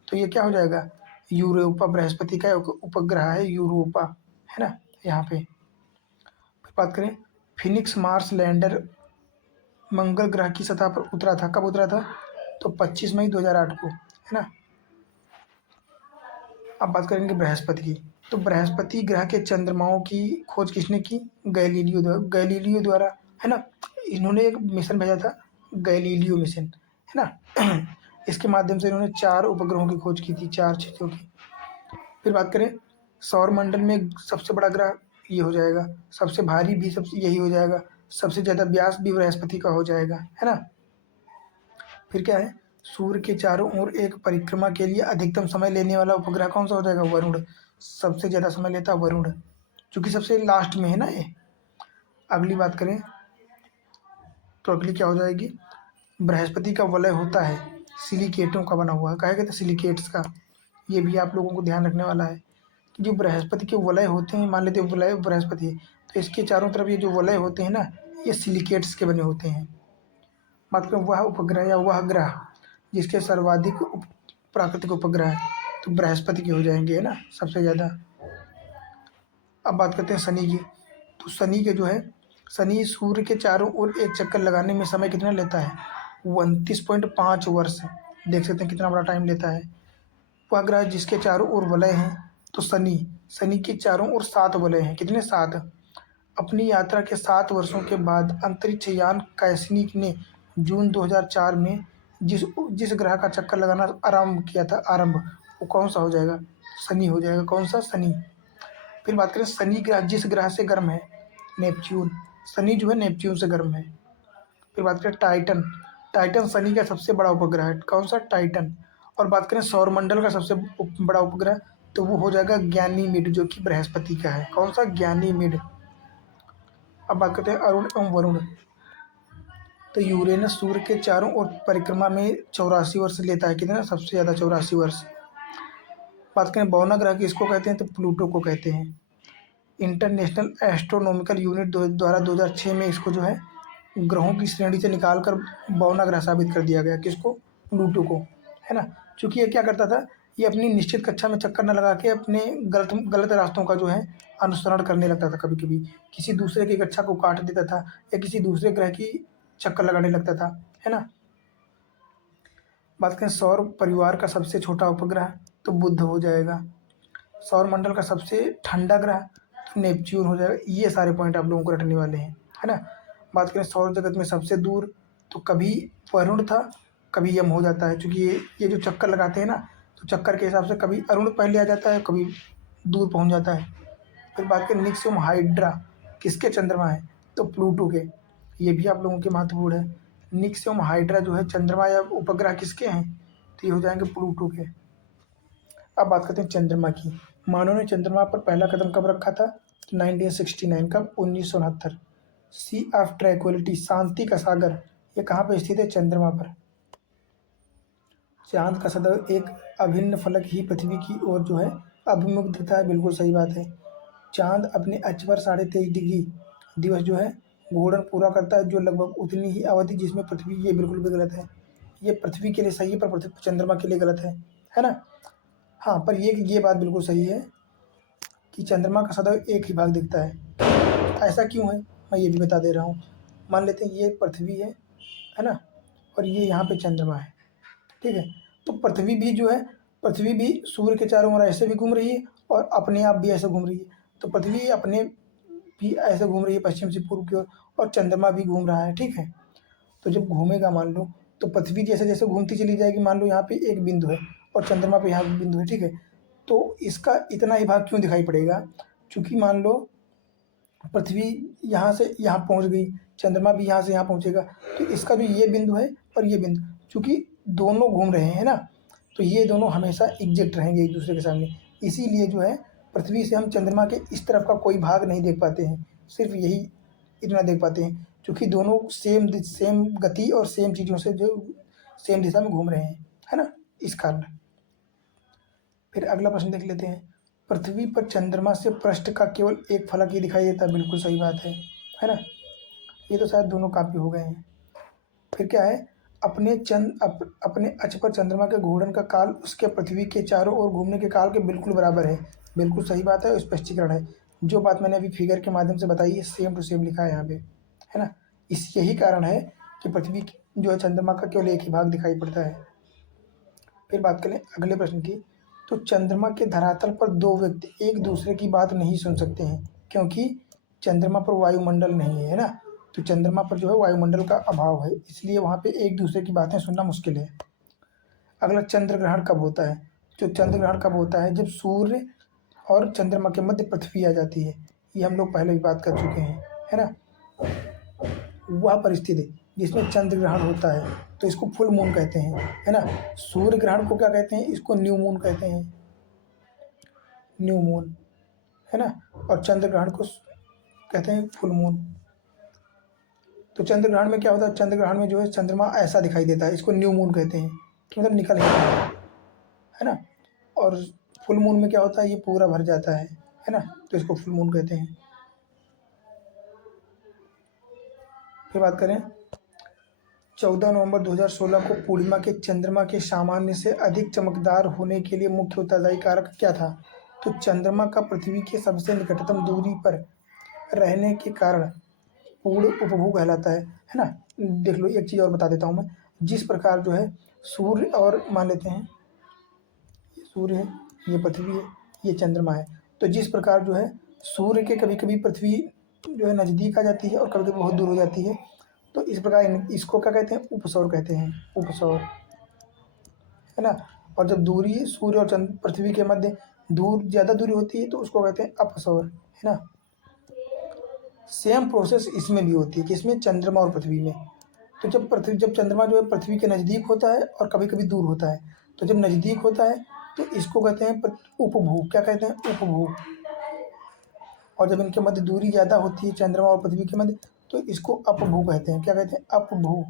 तो ये क्या हो जाएगा, यूरोपा, बृहस्पति का उपग्रह है यूरोपा, है ना यहाँ पे। फिर बात करें, फिनिक्स मार्स लैंडर मंगल ग्रह की सतह पर उतरा था, कब उतरा था, तो 25 मई 2008 को, है ना। अब बात करेंगे बृहस्पति की। तो बृहस्पति ग्रह के चंद्रमाओं की खोज किसने की, गैलीलियो द्वारा, है ना। इन्होंने एक मिशन भेजा था, गैलीलियो मिशन, है ना। इसके माध्यम से इन्होंने 4 उपग्रहों की खोज की थी, 4 चीज़ों की। फिर बात करें, सौर मंडल में सबसे बड़ा ग्रह ये हो जाएगा। सबसे भारी भी सबसे यही हो जाएगा। सबसे ज़्यादा व्यास भी बृहस्पति का हो जाएगा, है ना। फिर क्या है, सूर्य के चारों ओर एक परिक्रमा के लिए अधिकतम समय लेने वाला उपग्रह कौन सा हो जाएगा, वरुण। सबसे ज़्यादा समय लेता है वरुण, क्योंकि सबसे लास्ट में है ना ये। अगली बात करें तो अगली क्या हो जाएगी, बृहस्पति का वलय होता है सिलिकेटों का बना हुआ है, कहा गया था सिलिकेट्स का। ये भी आप लोगों को ध्यान रखने वाला है कि जो बृहस्पति के वलय होते हैं, मान लेते हैं वलय बृहस्पति है, तो इसके चारों तरफ ये जो वलय होते हैं ना, ये सिलिकेट्स के बने होते हैं। मतलब वह उपग्रह या वह ग्रह जिसके सर्वाधिक प्राकृतिक उपग्रह है, तो बृहस्पति के हो जाएंगे, है ना, सबसे ज़्यादा। अब बात करते हैं शनि की। तो शनि के जो है, शनि सूर्य के चारों ओर एक चक्कर लगाने में समय कितना लेता है, 29.5 वर्ष। देख सकते हैं कितना बड़ा टाइम लेता है। वह ग्रह जिसके चारों ओर वलय हैं, तो शनि, शनि के चारों ओर 7 वलय हैं, कितने, 7। अपनी यात्रा के 7 वर्षों के बाद अंतरिक्ष यान कैसनी ने जून 2004 में जिस जिस ग्रह का चक्कर लगाना आरंभ किया था, वो कौन सा हो जाएगा, शनि हो जाएगा। कौन सा, शनि। फिर बात करें शनि ग्रह जिस ग्रह से गर्म है, नेपच्यून। शनि जो है नेपच्यून से गर्म है। फिर बात करें टाइटन, टाइटन शनि का सबसे बड़ा उपग्रह है, कौन सा, टाइटन। और बात करें सौरमंडल का सबसे बड़ा उपग्रह, तो वो हो जाएगा ज्ञानीमिड, जो कि बृहस्पति का है, कौन सा, ज्ञानीमिड। अब बात करते हैं अरुण एवं वरुण। तो यूरेनस सूर्य के चारों ओर परिक्रमा में 84 वर्ष लेता है, कितना, सबसे ज़्यादा 84 वर्ष। बात करें बौना ग्रह की, इसको कहते हैं तो प्लूटो को कहते हैं। इंटरनेशनल एस्ट्रोनॉमिकल यूनिट द्वारा 2006 में इसको जो है ग्रहों की श्रेणी से निकाल कर बौना ग्रह साबित कर दिया गया, किसको, प्लूटो को, है ना। क्योंकि ये क्या करता था, ये अपनी निश्चित कक्षा में चक्कर न लगा के अपने गलत गलत रास्तों का जो है अनुसरण करने लगता था। कभी कभी किसी दूसरे की कक्षा को काट देता था, या किसी दूसरे ग्रह की चक्कर लगाने लगता था, है ना। बात करें सौर परिवार का सबसे छोटा उपग्रह, तो बुध हो जाएगा। सौर मंडल का सबसे ठंडा ग्रह, तो नेपच्यून हो जाएगा। ये सारे पॉइंट आप लोगों को रटने वाले हैं, है ना। बात करें सौर जगत में सबसे दूर, तो कभी वरुण था, कभी यम हो जाता है, क्योंकि ये जो चक्कर लगाते हैं ना, तो चक्कर के हिसाब से कभी अरुण पहले आ जाता है, कभी दूर पहुंच जाता है। फिर बात करें निक्सियम हाइड्रा किसके चंद्रमा है, तो प्लूटो के। ये भी आप लोगों के महत्वपूर्ण है। निक्सियम हाइड्रा जो है चंद्रमा या उपग्रह किसके हैं, तो ये हो जाएंगे प्लूटो के। अब बात करते हैं चंद्रमा की। मानव ने चंद्रमा पर पहला कदम कब रखा था, 1969, कब, 1969। सी ऑफ ट्रैंक्विलिटी, शांति का सागर, ये कहाँ पर स्थित है, चंद्रमा पर। चांद का सदैव एक अभिन्न फलक ही पृथ्वी की ओर जो है अभिमुख दिखता है, बिल्कुल सही बात है। चांद अपने अक्ष पर 23.5 डिग्री दिवस जो है घूर्णन पूरा करता है, जो लगभग उतनी ही अवधि जिसमें पृथ्वी, ये बिल्कुल भी गलत है। ये पृथ्वी के लिए सही है, पर चंद्रमा के लिए गलत है ना। हाँ, पर ये बात बिल्कुल सही है कि चंद्रमा का सदैव एक ही भाग दिखता है। ऐसा क्यों है, मैं ये भी बता दे रहा हूँ। मान लेते हैं ये पृथ्वी है ना, और ये यहाँ पे चंद्रमा है, ठीक है। तो पृथ्वी भी जो है, पृथ्वी भी सूर्य के चारों ओर ऐसे भी घूम रही है, और अपने आप भी ऐसे घूम रही है। तो पृथ्वी अपने भी ऐसे घूम रही है पश्चिम से पूर्व की ओर, और चंद्रमा भी घूम रहा है, ठीक है। तो जब घूमेगा, मान लो, तो पृथ्वी जैसे जैसे घूमती चली जाएगी, मान लो यहाँ पे एक बिंदु है और चंद्रमा पे यहाँ बिंदु है, ठीक है। तो इसका इतना ही भाग क्यों दिखाई पड़ेगा, क्योंकि मान लो पृथ्वी यहाँ से यहाँ पहुँच गई, चंद्रमा भी यहाँ से यहाँ पहुँचेगा, तो इसका जो ये बिंदु है और ये बिंदु, चूँकि दोनों घूम रहे हैं ना, तो ये दोनों हमेशा एग्जैक्ट रहेंगे एक दूसरे के सामने। इसीलिए जो है पृथ्वी से हम चंद्रमा के इस तरफ का कोई भाग नहीं देख पाते हैं, सिर्फ यही इतना देख पाते हैं, क्योंकि दोनों सेम गति और सेम चीज़ों से जो सेम दिशा में घूम रहे हैं, है ना, इस कारण। फिर अगला प्रश्न देख लेते हैं। पृथ्वी पर चंद्रमा से पृष्ठ का केवल एक फलक ही दिखाई देता है, बिल्कुल सही बात है ना। ये तो शायद दोनों काफी हो गए हैं। फिर क्या है, अपने अक्ष पर चंद्रमा के घूर्णन का काल उसके पृथ्वी के चारों ओर घूमने के काल के बिल्कुल बराबर है, बिल्कुल सही बात है, स्पष्टीकरण है। जो बात मैंने अभी फिगर के माध्यम से बताई है, सेम टू सेम लिखा है यहाँ पे, है ना। यही कारण है कि पृथ्वी जो है चंद्रमा का केवल एक ही भाग दिखाई पड़ता है। फिर बात करें अगले प्रश्न की। तो चंद्रमा के धरातल पर दो व्यक्ति एक दूसरे की बात नहीं सुन सकते हैं, क्योंकि चंद्रमा पर वायुमंडल नहीं है ना। तो चंद्रमा पर जो है वायुमंडल का अभाव है, इसलिए वहाँ पे एक दूसरे की बातें सुनना मुश्किल है। अगला, चंद्र ग्रहण कब होता है। जो चंद्र ग्रहण कब होता है, जब सूर्य और चंद्रमा के मध्य पृथ्वी आ जाती है। ये हम लोग पहले भी बात कर चुके हैं, है ना। वह परिस्थिति जिसमें चंद्र ग्रहण होता है तो इसको फुल मून कहते हैं, है ना। सूर्य ग्रहण को क्या कहते हैं, इसको न्यू मून कहते हैं, न्यू मून, है ना। और चंद्र ग्रहण को कहते हैं फुल मून। तो चंद्र ग्रहण में क्या होता है, चंद्र ग्रहण में जो है चंद्रमा ऐसा दिखाई देता है, इसको न्यू मून कहते हैं, कि मतलब निकल जाता है ना। और फुल मून में क्या होता है, ये पूरा भर जाता है ना, तो इसको फुल मून कहते हैं। फिर बात करें 14 नवंबर 2016 को पूर्णिमा के चंद्रमा के सामान्य से अधिक चमकदार होने के लिए मुख्य उत्तरदायी कारक क्या था। तो चंद्रमा का पृथ्वी के सबसे निकटतम दूरी पर रहने के कारण पूर्ण उपभू कहलाता है ना। देख लो एक चीज़ और बता देता हूँ मैं, जिस प्रकार जो है सूर्य और मान लेते हैं ये सूर्य है, ये पृथ्वी है, ये चंद्रमा है, तो जिस प्रकार जो है सूर्य के कभी कभी पृथ्वी जो है नज़दीक आ जाती है और कभी कभी बहुत दूर हो जाती है, तो इस प्रकार इसको क्या कहते हैं, उपसौर कहते हैं, उपसौर, है ना। और जब दूरी सूर्य और चंद्र पृथ्वी के मध्य ज़्यादा दूरी होती है तो उसको कहते हैं अपसौर, है ना। सेम प्रोसेस इसमें भी होती है, किसमें, चंद्रमा और पृथ्वी में। तो जब चंद्रमा जो है पृथ्वी के नज़दीक होता है और कभी कभी दूर होता है, तो जब नज़दीक होता है तो इसको कहते हैं उपभू, क्या कहते हैं, उपभू। और जब इनके मध्य दूरी ज़्यादा होती है चंद्रमा और पृथ्वी के मध्य, तो इसको अपभू कहते हैं, क्या कहते हैं, अपभू,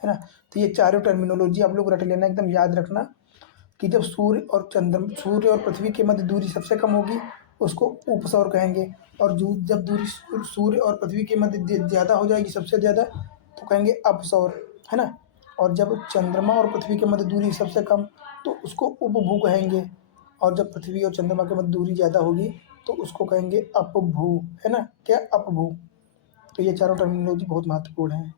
है ना। तो ये चारों टर्मिनोलॉजी आप लोग रट लेना, एकदम याद रखना कि जब सूर्य और पृथ्वी के मध्य दूरी सबसे कम होगी उसको उपसौर कहेंगे, और जब दूरी सूर्य और पृथ्वी के मध्य ज़्यादा हो जाएगी सबसे ज़्यादा तो कहेंगे अपसौर, है ना। और जब चंद्रमा और पृथ्वी के मध्य दूरी सबसे कम तो उसको उपभू कहेंगे, और जब पृथ्वी और चंद्रमा के मध्य दूरी ज़्यादा होगी तो उसको कहेंगे अपभू, है ना, क्या, अपभू। तो ये चारों टर्मिनोलॉजी बहुत महत्वपूर्ण है।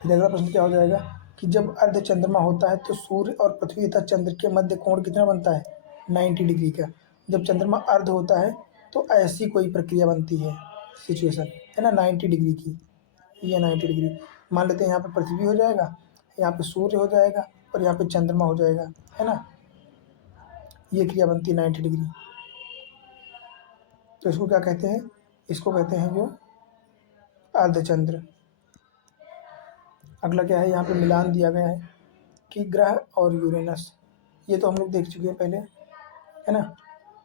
फिर अगला प्रश्न क्या हो जाएगा कि जब अर्ध चंद्रमा होता है तो सूर्य और पृथ्वी तथा चंद्र के मध्य कोण कितना बनता है, 90 डिग्री का। जब चंद्रमा अर्ध होता है तो ऐसी कोई प्रक्रिया बनती है, सिचुएशन, है ना, 90 डिग्री की, ये 90 डिग्री। मान लेते हैं यहाँ पे पृथ्वी हो जाएगा, यहाँ पे सूर्य हो जाएगा और यहाँ पे चंद्रमा हो जाएगा, है ना। ये क्रिया बनती है 90 डिग्री। तो इसको क्या कहते हैं, इसको कहते हैं जो अर्धचंद्र। अगला क्या है, यहाँ पे मिलान दिया गया है कि ग्रह और यूरेनस, ये तो हम लोग देख चुके हैं पहले, है ना।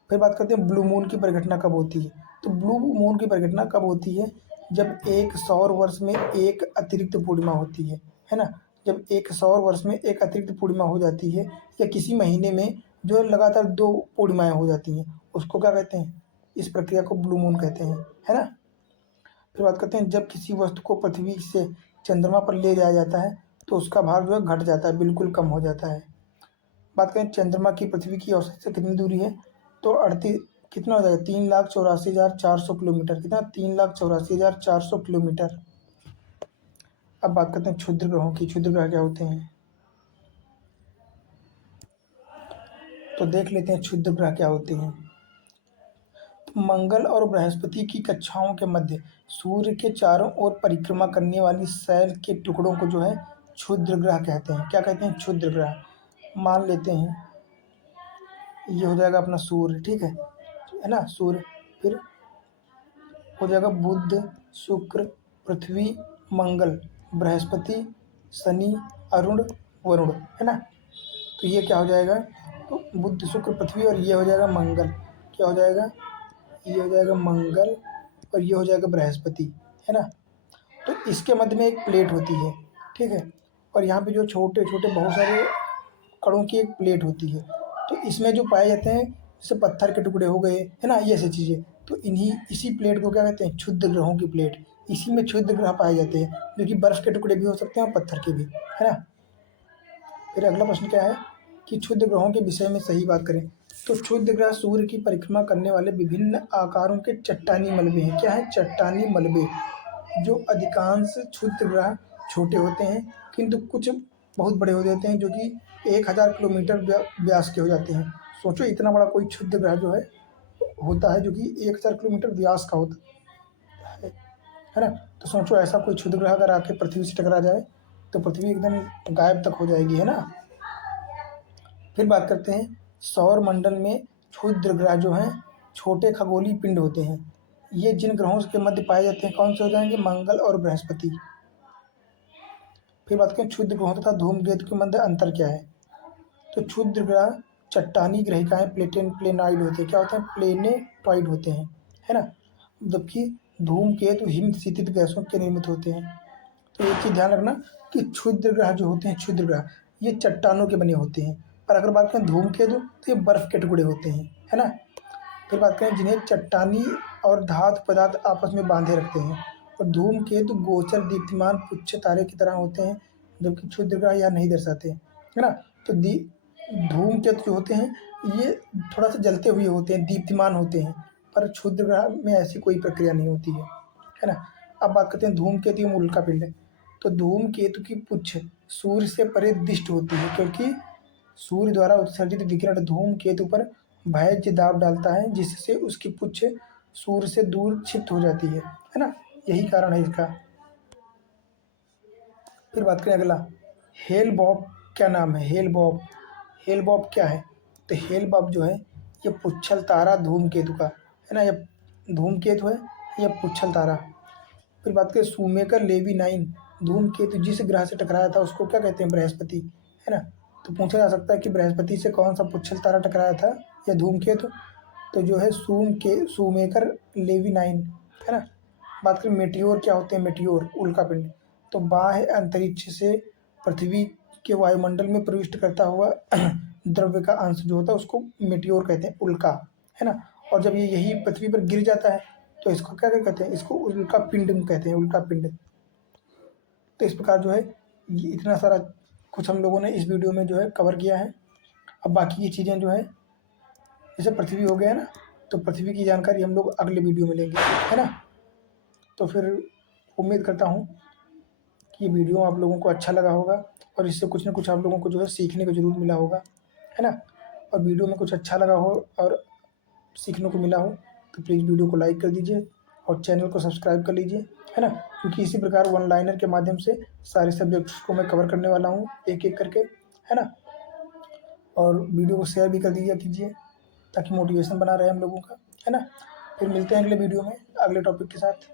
फिर बात करते हैं ब्लू मून की परिघटना कब होती है। तो ब्लू मून की परिघटना कब होती है, जब एक सौर वर्ष में एक अतिरिक्त पूर्णिमा होती है ना। जब एक सौर वर्ष में एक अतिरिक्त पूर्णिमा हो जाती है, या किसी महीने में जो है लगातार 2 पूर्णिमाएँ हो जाती हैं, उसको क्या कहते हैं, इस प्रक्रिया को ब्लू मून कहते हैं, है ना। फिर बात करते हैं जब किसी वस्तु को पृथ्वी से चंद्रमा पर ले जाया जाता है तो उसका भार जो है घट जाता है, बिल्कुल कम हो जाता है। बात करें चंद्रमा की पृथ्वी की औसत से कितनी दूरी है, तो 38 कितना हो जाएगा, 3,84,400 किलोमीटर, कितना, 3,84,400 किलोमीटर। अब बात करते हैं क्षुद्र ग्रहों की, क्षुद्र ग्रह क्या होते हैं, तो देख लेते हैं क्षुद्र ग्रह क्या होते हैं। मंगल और बृहस्पति की कक्षाओं के मध्य सूर्य के चारों ओर परिक्रमा करने वाली शैल के टुकड़ों को जो है क्षुद्र ग्रह कहते हैं, क्या कहते हैं, क्षुद्र ग्रह। मान लेते हैं ये हो जाएगा अपना सूर्य, ठीक है ना, सूर्य। फिर हो जाएगा बुध, शुक्र, पृथ्वी, मंगल, बृहस्पति, शनि, अरुण, वरुण, है ना। तो ये क्या हो जाएगा, तो बुध, शुक्र, पृथ्वी, और ये हो जाएगा मंगल, क्या हो जाएगा, ये हो जाएगा मंगल, और ये हो जाएगा बृहस्पति, है ना। तो इसके मध्य में एक प्लेट होती है, ठीक है, और यहाँ पे जो छोटे छोटे बहुत सारे कणों की एक प्लेट होती है, तो इसमें जो पाए जाते हैं जैसे पत्थर के टुकड़े हो गए, है ना, ये ऐसी चीज़ें, तो इसी प्लेट को क्या कहते हैं, क्षुद्र ग्रहों की प्लेट। इसी में क्षुद्र ग्रह पाए जाते हैं, जो कि बर्फ़ के टुकड़े भी हो सकते हैं और पत्थर के भी, है ना। फिर अगला प्रश्न क्या है कि क्षुद्र ग्रहों के विषय में सही बात करें। तो क्षुद्र ग्रह सूर्य की परिक्रमा करने वाले विभिन्न आकारों के चट्टानी मलबे हैं, क्या है, चट्टानी मलबे। जो अधिकांश क्षुद्र ग्रह छोटे होते हैं किंतु कुछ बहुत बड़े हो जाते हैं, जो कि 1000 किलोमीटर व्यास के हो जाते हैं। सोचो इतना बड़ा कोई क्षुद्र ग्रह जो है होता है जो कि 1000 किलोमीटर व्यास का होता है ना। तो सोचो ऐसा कोई क्षुद्र ग्रह अगर आके पृथ्वी से टकरा जाए तो पृथ्वी एकदम गायब तक हो जाएगी, है ना। फिर बात करते हैं सौर मंडल में क्षुद्र ग्रह जो हैं छोटे खगोलीय पिंड होते हैं। ये जिन ग्रहों के मध्य पाए जाते हैं कौन से हो जाएंगे? मंगल और बृहस्पति। फिर बात करें क्षुद्र ग्रहों तथा धूमकेतु के मध्य अंतर क्या है? तो क्षुद्र ग्रह चट्टानी ग्रहिकाएं प्लेनाइड होते हैं। क्या होते हैं? प्लेनेटॉइड होते हैं, है ना। जबकि धूमकेतु हिम शीतित गैसों के निर्मित होते हैं। तो एक चीज़ ध्यान रखना कि क्षुद्र ग्रह जो होते हैं, क्षुद्र ग्रह ये चट्टानों के बने होते हैं। और अगर बात करें धूमकेतु तो ये बर्फ के टुकड़े होते हैं, है ना। फिर बात करें जिन्हें चट्टानी और धातु पदार्थ आपस में बांधे रखते हैं। और धूमकेतु गोचर दीप्तिमान पुच्छ तारे की तरह होते हैं, जबकि क्षुद्र ग्रह यह नहीं दर्शाते, है ना। तो धूमकेतु जो होते हैं ये थोड़ा सा जलते हुए होते हैं, दीप्तिमान होते हैं, पर क्षुद्र ग्रह में ऐसी कोई प्रक्रिया नहीं होती है ना। अब बात करते हैं धूमकेतु एवं उल्का पिंड। तो धूमकेतु की पुच्छ सूर्य से परे दिष्ट होती है, क्योंकि सूर्य द्वारा उत्सर्जित विकिरण धूमकेतु पर बाह्य दाब डालता है, जिससे उसकी पुच्छ सूर्य से दूर क्षिप्त हो जाती है ना। यही कारण है इसका। फिर बात करें अगला, हेल बॉब क्या नाम है? हेल बॉब, हेल बॉब क्या है? तो हेल बॉब जो है ये पुच्छल तारा धूमकेतु का, है ना। ये धूमकेतु है, यह पुच्छल तारा। फिर बात करें शूमेकर लेवी 9, धूमकेतु जिस ग्रह से टकराया था उसको क्या कहते हैं? बृहस्पति, है ना। तो पूछा जा सकता है कि बृहस्पति से कौन सा पुच्छल तारा टकराया था या धूमकेतु? तो जो है शूमेकर लेवी 9, है ना। बात करें मेटियोर क्या होते हैं? मेटियोर उल्का पिंड। तो बाह्य अंतरिक्ष से पृथ्वी के वायुमंडल में प्रविष्ट करता हुआ द्रव्य का अंश जो होता है उसको मेटियोर कहते हैं, उल्का, है ना। और जब ये यही पृथ्वी पर गिर जाता है तो इसको क्या कहते हैं? इसको उल्का पिंड कहते हैं, उल्का पिंड। तो इस प्रकार जो है ये इतना सारा कुछ हम लोगों ने इस वीडियो में जो है कवर किया है। अब बाकी की चीज़ें जो है जैसे पृथ्वी हो गया है ना, तो पृथ्वी की जानकारी हम लोग अगले वीडियो में लेंगे, है ना। तो फिर उम्मीद करता हूँ कि ये वीडियो आप लोगों को अच्छा लगा होगा और इससे कुछ ना कुछ आप लोगों को जो है सीखने को ज़रूर मिला होगा, है ना। और वीडियो में कुछ अच्छा लगा हो और सीखने को मिला हो तो प्लीज़ वीडियो को लाइक कर दीजिए और चैनल को सब्सक्राइब कर लीजिए, है ना। क्योंकि इसी प्रकार वन लाइनर के माध्यम से सारे सब्जेक्ट्स को मैं कवर करने वाला हूँ एक एक करके, है ना। और वीडियो को शेयर भी कर दीजिए कीजिए ताकि मोटिवेशन बना रहे हम लोगों का, है ना। फिर मिलते हैं अगले वीडियो में अगले टॉपिक के साथ।